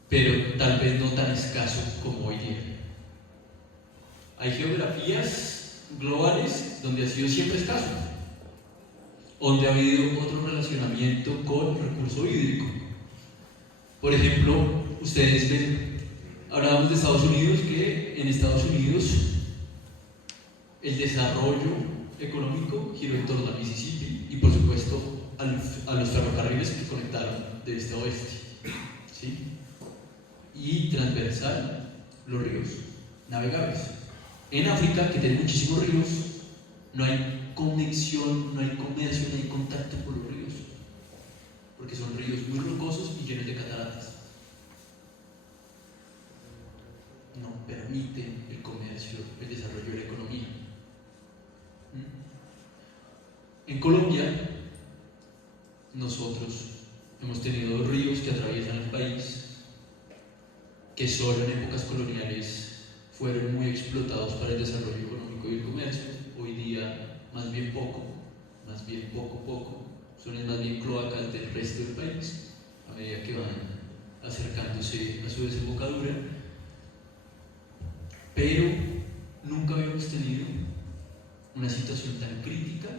Pero tal vez no tan escaso como hoy día. Hay geografías globales donde ha sido siempre escaso. donde ha habido otro relacionamiento con el recurso hídrico. Por ejemplo, ustedes ven, hablábamos de Estados Unidos, que en Estados Unidos el desarrollo económico giró en torno al Mississippi y por supuesto a los ferrocarriles que conectaron de este a oeste, ¿sí? Y transversal los ríos navegables. En África, que tiene muchísimos ríos, no hay conexión, no hay comercio, no hay contacto con los ríos, porque son ríos muy rocosos y llenos de cataratas. No permiten el comercio, el desarrollo de la economía. En Colombia, nosotros hemos tenido dos ríos que atraviesan el país, que solo en épocas coloniales fueron muy explotados para el desarrollo económico y el comercio. Hoy día, más bien poco, son más bien cloacas del resto del país, a medida que van acercándose a su desembocadura. Pero nunca habíamos tenido una situación tan crítica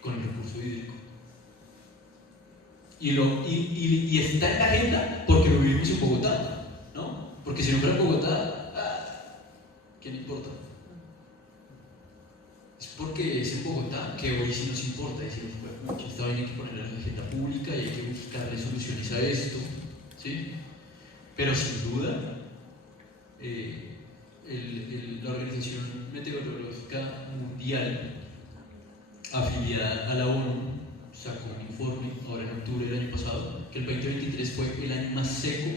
con el recurso hídrico. Y está en la agenda porque lo vivimos en Bogotá, ¿no? Porque si no fuera en Bogotá, ¿qué le importa? Es porque es en Bogotá que hoy sí nos importa, decimos, bueno, esta vaina hay que ponerla en la agenda pública y hay que buscarle soluciones a esto, ¿sí? Pero sin duda, la Organización Meteorológica Mundial, afiliada a la ONU, sacó un informe ahora en octubre del año pasado que el 2023 fue el año más seco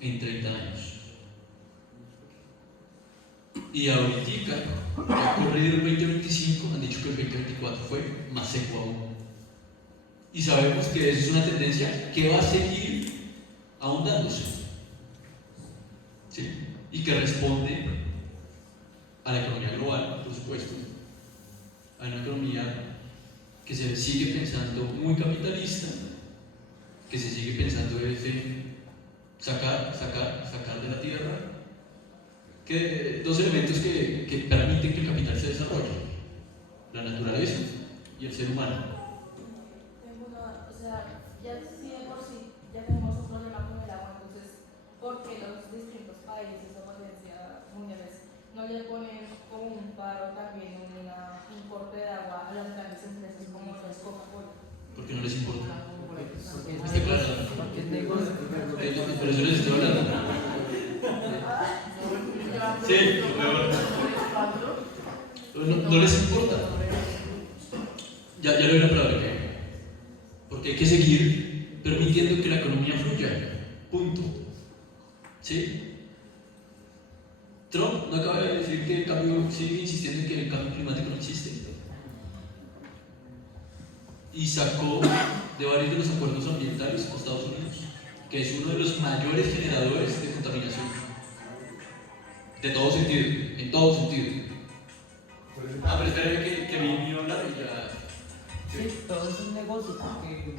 en 30 años. Y ahorita, ya corrido el 2025, han dicho que el 2024 fue más seco aún. Y sabemos que eso es una tendencia que va a seguir ahondándose, ¿sí? Y que responde a la economía global, por supuesto, a una economía que se sigue pensando muy capitalista, que se sigue pensando en sacar de la tierra, que dos elementos que permiten que el capital se desarrolle: la naturaleza y el ser humano. O sea, ya sí de por sí ya tenemos un problema con el agua, entonces, ¿por qué los distintos países o potencias mundiales no le ponen como un paro también en un corte de agua a las grandes empresas como las Coca-Cola? Porque no les importa. Porque claro. Porque es negocio. Por eso les estoy hablando. Sí, no les importa. Ya le doy la palabra que. Porque hay que seguir permitiendo que la economía fluya. Punto. ¿Sí? Trump no acaba de decir que el cambio, sigue insistiendo en que el cambio climático no existe. Y sacó de varios de los acuerdos ambientales con Estados Unidos, que es uno de los mayores generadores de contaminación. De todo sentido, en todo sentido. Pero espérame que mi iba a hablar y ya. Sí, todo es un negocio, porque,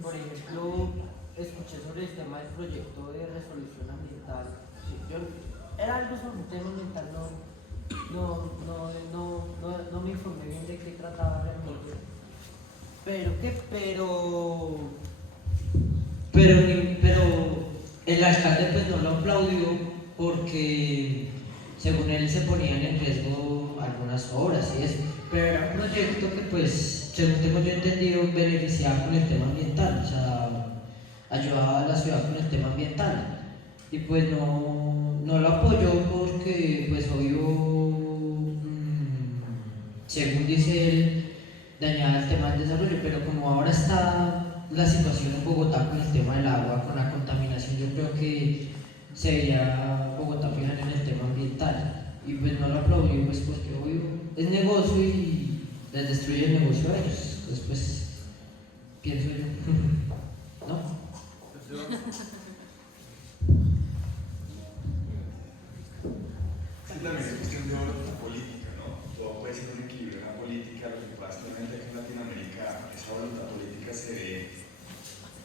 por ejemplo, escuché sobre el tema del proyecto de resolución ambiental. Sí, era algo sobre un tema ambiental, no me informé bien de qué trataba realmente. Pero el alcalde pues no lo aplaudió porque según él se ponían en riesgo algunas obras y eso, pero era un proyecto que pues, según tengo yo entendido, beneficiaba con el tema ambiental, o sea, ayudaba a la ciudad con el tema ambiental, y pues no lo apoyó porque pues obvio, según dice él, dañaba el tema del desarrollo, pero como ahora está la situación en Bogotá con el tema del agua, con la contaminación, yo creo que se veía Bogotá fijando en el tema ambiental, y pues no lo aplaudió pues porque obvio es negocio y les destruye el negocio a ellos. Entonces pues pienso yo. ¿No? Sí, también es cuestión de orden política, ¿no? Todo puede ser un equilibrio en la política. Lo que pasa actualmente aquí en Latinoamérica, esa voluntad política se ve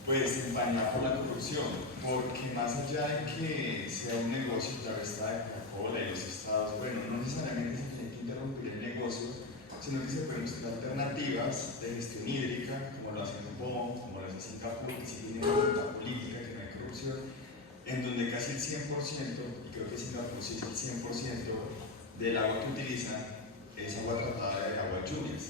pues empañada por la corrupción, porque más allá de que sea un negocio, claro está, de Coca-Cola y los estados, bueno, no necesariamente se tiene que interrumpir el negocio, sino que se pueden buscar alternativas normativas de gestión hídrica, como lo hace Japón, como lo hace Singapur, que sí tiene una voluntad política, que no hay corrupción, en donde casi el 100%, y creo que Singapur sí es el 100% del agua que utilizan es agua tratada de agua de lluvias.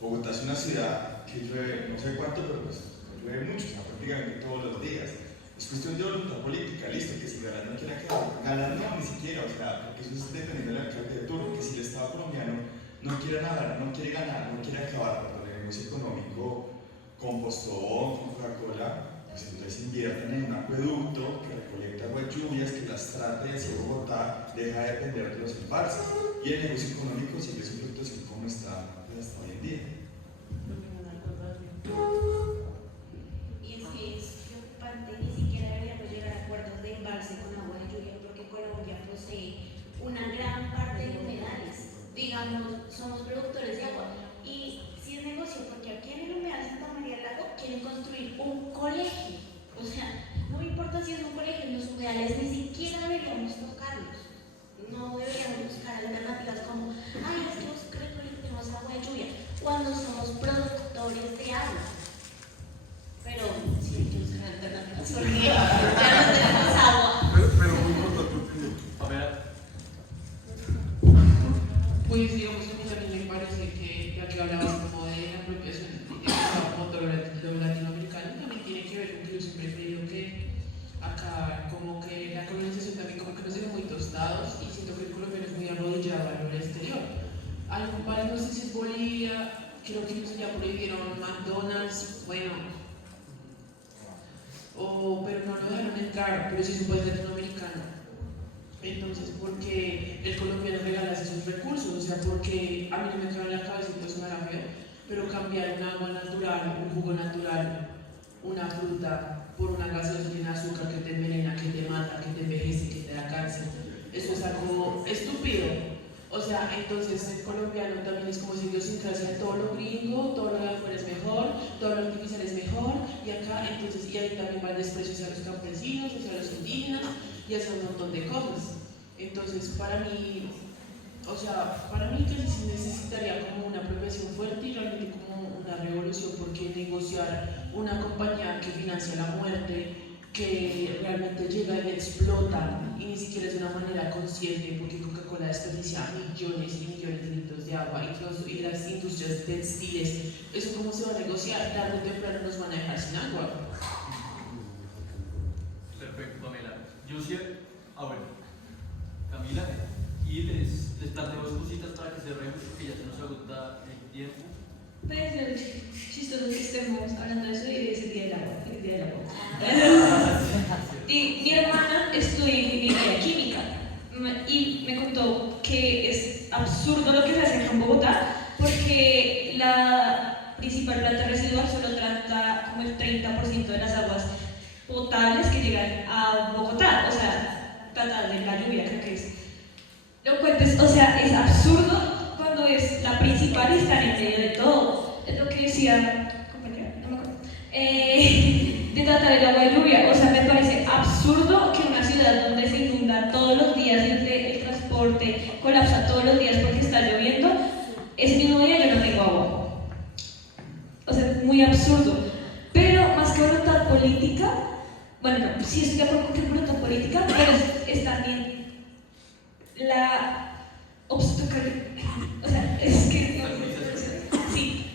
Bogotá es una ciudad que llueve, no sé cuánto, pero pues llueve mucho, o sea, prácticamente todos los días. Es cuestión de voluntad política, listo, que si Galán no quiere quedar, Galán no, ni siquiera, o sea, porque eso es dependiendo del alcalde de turno, que si el Estado colombiano no quiere nada, no quiere ganar, no quiere acabar con el negocio económico, con Postobón, con Coca-Cola, pues entonces invierten en un acueducto que recolecta agua de lluvias, que las trate hacia Bogotá, deja de depender de los embalses, y el negocio económico sigue su fluctuación como está hasta hoy en día. Y es que es preocupante, ni siquiera deberíamos llegar a acuerdos de embalse con agua de lluvia, porque Colombia posee una gran parte de humedales. Digamos, somos productores de agua. Y si es negocio, porque aquí en el humedal Santa María del Lago quieren construir un colegio. O sea, no me importa si es un colegio, los humedales ni siquiera deberíamos tocarlos. No deberíamos buscar alternativas como, ay, es que recolectemos agua de lluvia, cuando somos productores de agua. Pero sí, hay que buscar alternativas porque ya no tenemos agua. Pero muy importante. A ver. Pues digamos que a mí también me parece que, ya que hablabas como de la apropiación como todo lo latinoamericano, también tiene que ver con que yo siempre he creído que acá como que la colonización también como que nos deja muy tostados y siento que el colombiano es muy arrodillado a lo exterior. Algún país, no sé si es Bolivia, creo que ellos ya prohibieron McDonald's, bueno, pero no lo dejaron entrar, pero sí se puede ser latinoamericano. Entonces, porque el colombiano regala esos recursos, o sea, porque a mí no me cabe en la cabeza y pues me hará feo, pero cambiar un agua natural, un jugo natural, una fruta, por una gaseosa llena de azúcar que te envenena, que te mata, que te envejece, que te da cáncer, eso es algo estúpido. O sea, entonces el colombiano también es como si idiosincrasia, todo lo gringo, todo lo de afuera es mejor, todo lo artificial es mejor, y acá, entonces, y ahí también va el desprecio hacia los campesinos, hacia los indígenas, y hacia un montón de cosas. Entonces, para mí que sí necesitaría como una apropiación fuerte y realmente como una revolución, porque negociar una compañía que financia la muerte, que realmente llega y explota y ni siquiera es de una manera consciente, porque Coca-Cola desperdicia millones y millones de litros de agua y las industrias textiles, eso cómo se va a negociar, tarde o temprano nos van a dejar sin agua. Perfecto, Pamela. Yo sí, bueno, Camila, y les planteo dos cositas para que cerremos porque ya se nos agota el tiempo. Puede ser chistoso que estemos hablando de eso y es el día del agua. Y mi hermana estudia ingeniería química y me contó que es absurdo lo que se hace acá en Bogotá porque la principal planta residual solo trata como el 30% de las aguas potables que llegan a Bogotá, o sea, trata de la lluvia, creo que es. Lo cuentes, o sea, es absurdo cuando es la principal y está en medio de todo. Es lo que decía, compañera, no me acuerdo, de tratar el agua de lluvia. O sea, me parece absurdo que una ciudad donde se inunda todos los días, donde el transporte colapsa todos los días porque está lloviendo, ese mismo día yo no tengo agua. O sea, es muy absurdo. Pero más que voluntad política, bueno, no, sí estoy de acuerdo con que es voluntad política, pero es también la obstacle, o sea, es que sí,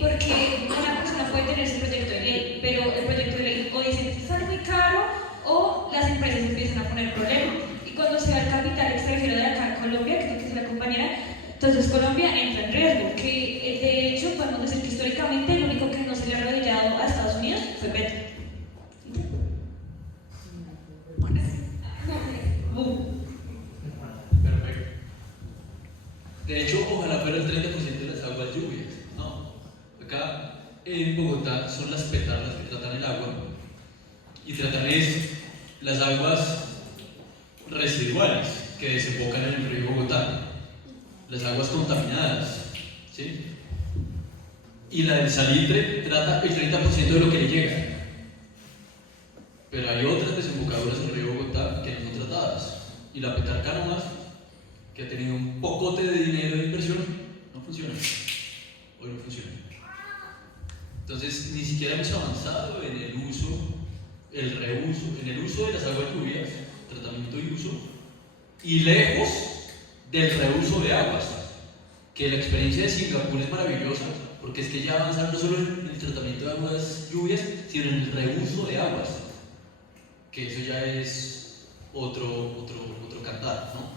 porque una persona puede tener ese proyecto de ley, pero el proyecto de ley o dice que sale muy caro o las empresas empiezan a poner problemas. Y cuando se va el capital extranjero de acá en Colombia, creo que es la compañera, entonces Colombia entra en riesgo, que de hecho podemos decir que históricamente el único que no se le ha arrodillado a Estados Unidos fue Petro. Perfecto. De hecho, ojalá fuera el 30% de las aguas lluvias. No. Acá en Bogotá son las petardas que tratan el agua y tratan las aguas residuales que desembocan en el río Bogotá, las aguas contaminadas, ¿sí? Y la del salitre trata el 30% de lo que le llega. Pero hay otras desembocaduras en el río Bogotá que no son tratadas. Y la petarca nomás, que ha tenido un pocote de dinero de inversión, no funciona. hoy no funciona. Entonces, ni siquiera hemos avanzado en el uso, el reuso, en el uso de las aguas lluvias, tratamiento y uso, y lejos del reuso de aguas, que la experiencia de Singapur es maravillosa, porque es que ya avanzan no solo en el tratamiento de aguas lluvias, sino en el reuso de aguas, que eso ya es otro cantar, ¿no?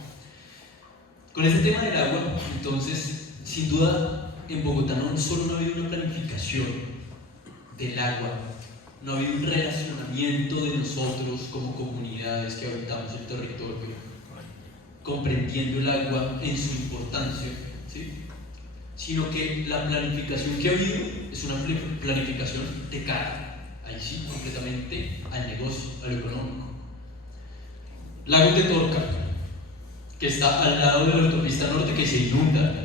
Con este tema del agua, entonces, sin duda, en Bogotá no solo no ha habido una planificación del agua, no ha habido un relacionamiento de nosotros como comunidades que habitamos el territorio, comprendiendo el agua en su importancia, ¿sí? Sino que la planificación que ha habido es una planificación de cara, ahí sí, completamente al negocio, a lo económico. Lago de Torca, que está al lado de la autopista norte, que se inunda,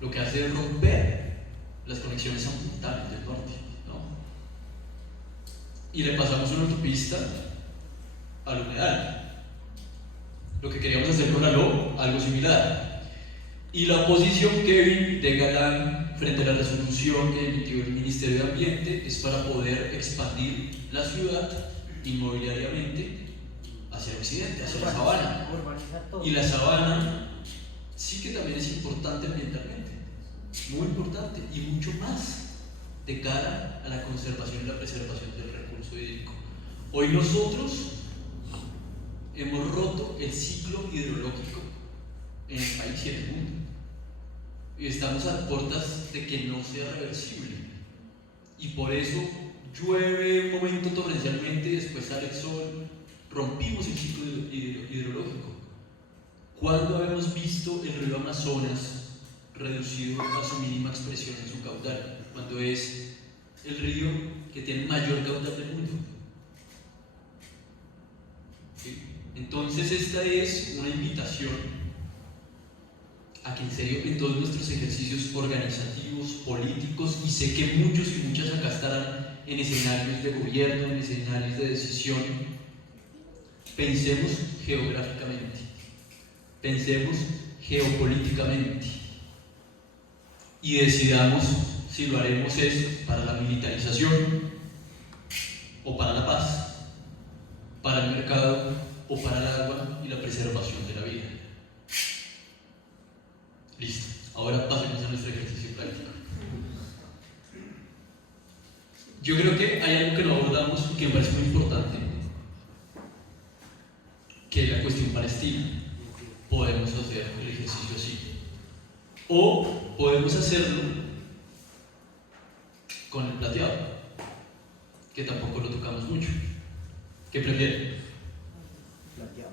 lo que hace es romper las conexiones ambientales del norte, ¿no? Y le pasamos una autopista al humedal. Lo que queríamos hacer con la LO, algo similar. Y la oposición, Kevin de Galán, frente a la resolución que emitió el Ministerio de Ambiente, es para poder expandir la ciudad inmobiliariamente hacia el occidente, hacia la sabana. Y la sabana sí que también es importante ambientalmente, muy importante, y mucho más de cara a la conservación y la preservación del recurso hídrico. Hoy nosotros hemos roto el ciclo hidrológico en el país y en el mundo, y estamos a puertas de que no sea reversible, y por eso llueve un momento torrencialmente y después sale el sol. Rompimos el ciclo hidrológico. ¿Cuándo habíamos visto el río Amazonas reducido a su mínima expresión en su caudal? Cuando es el río que tiene el mayor caudal del mundo. ¿Sí? Entonces esta es una invitación a que en serio en todos nuestros ejercicios organizativos, políticos, y sé que muchos y muchas acá estarán en escenarios de gobierno, en escenarios de decisión, pensemos geográficamente, pensemos geopolíticamente y decidamos si lo haremos es para la militarización o para la paz, para el mercado o para el agua y la preservación de la vida. Listo, ahora pasemos a nuestro ejercicio práctico. Yo creo que hay algo que no abordamos y que me parece muy importante, que es la cuestión palestina. Podemos hacer el ejercicio así, o podemos hacerlo con el plateado, que tampoco lo tocamos mucho. ¿Qué prefieren? Plateado.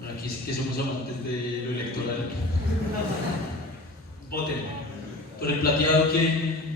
Bueno, aquí sí que somos amantes de lo electoral. Voten por el plateado. ¿Quién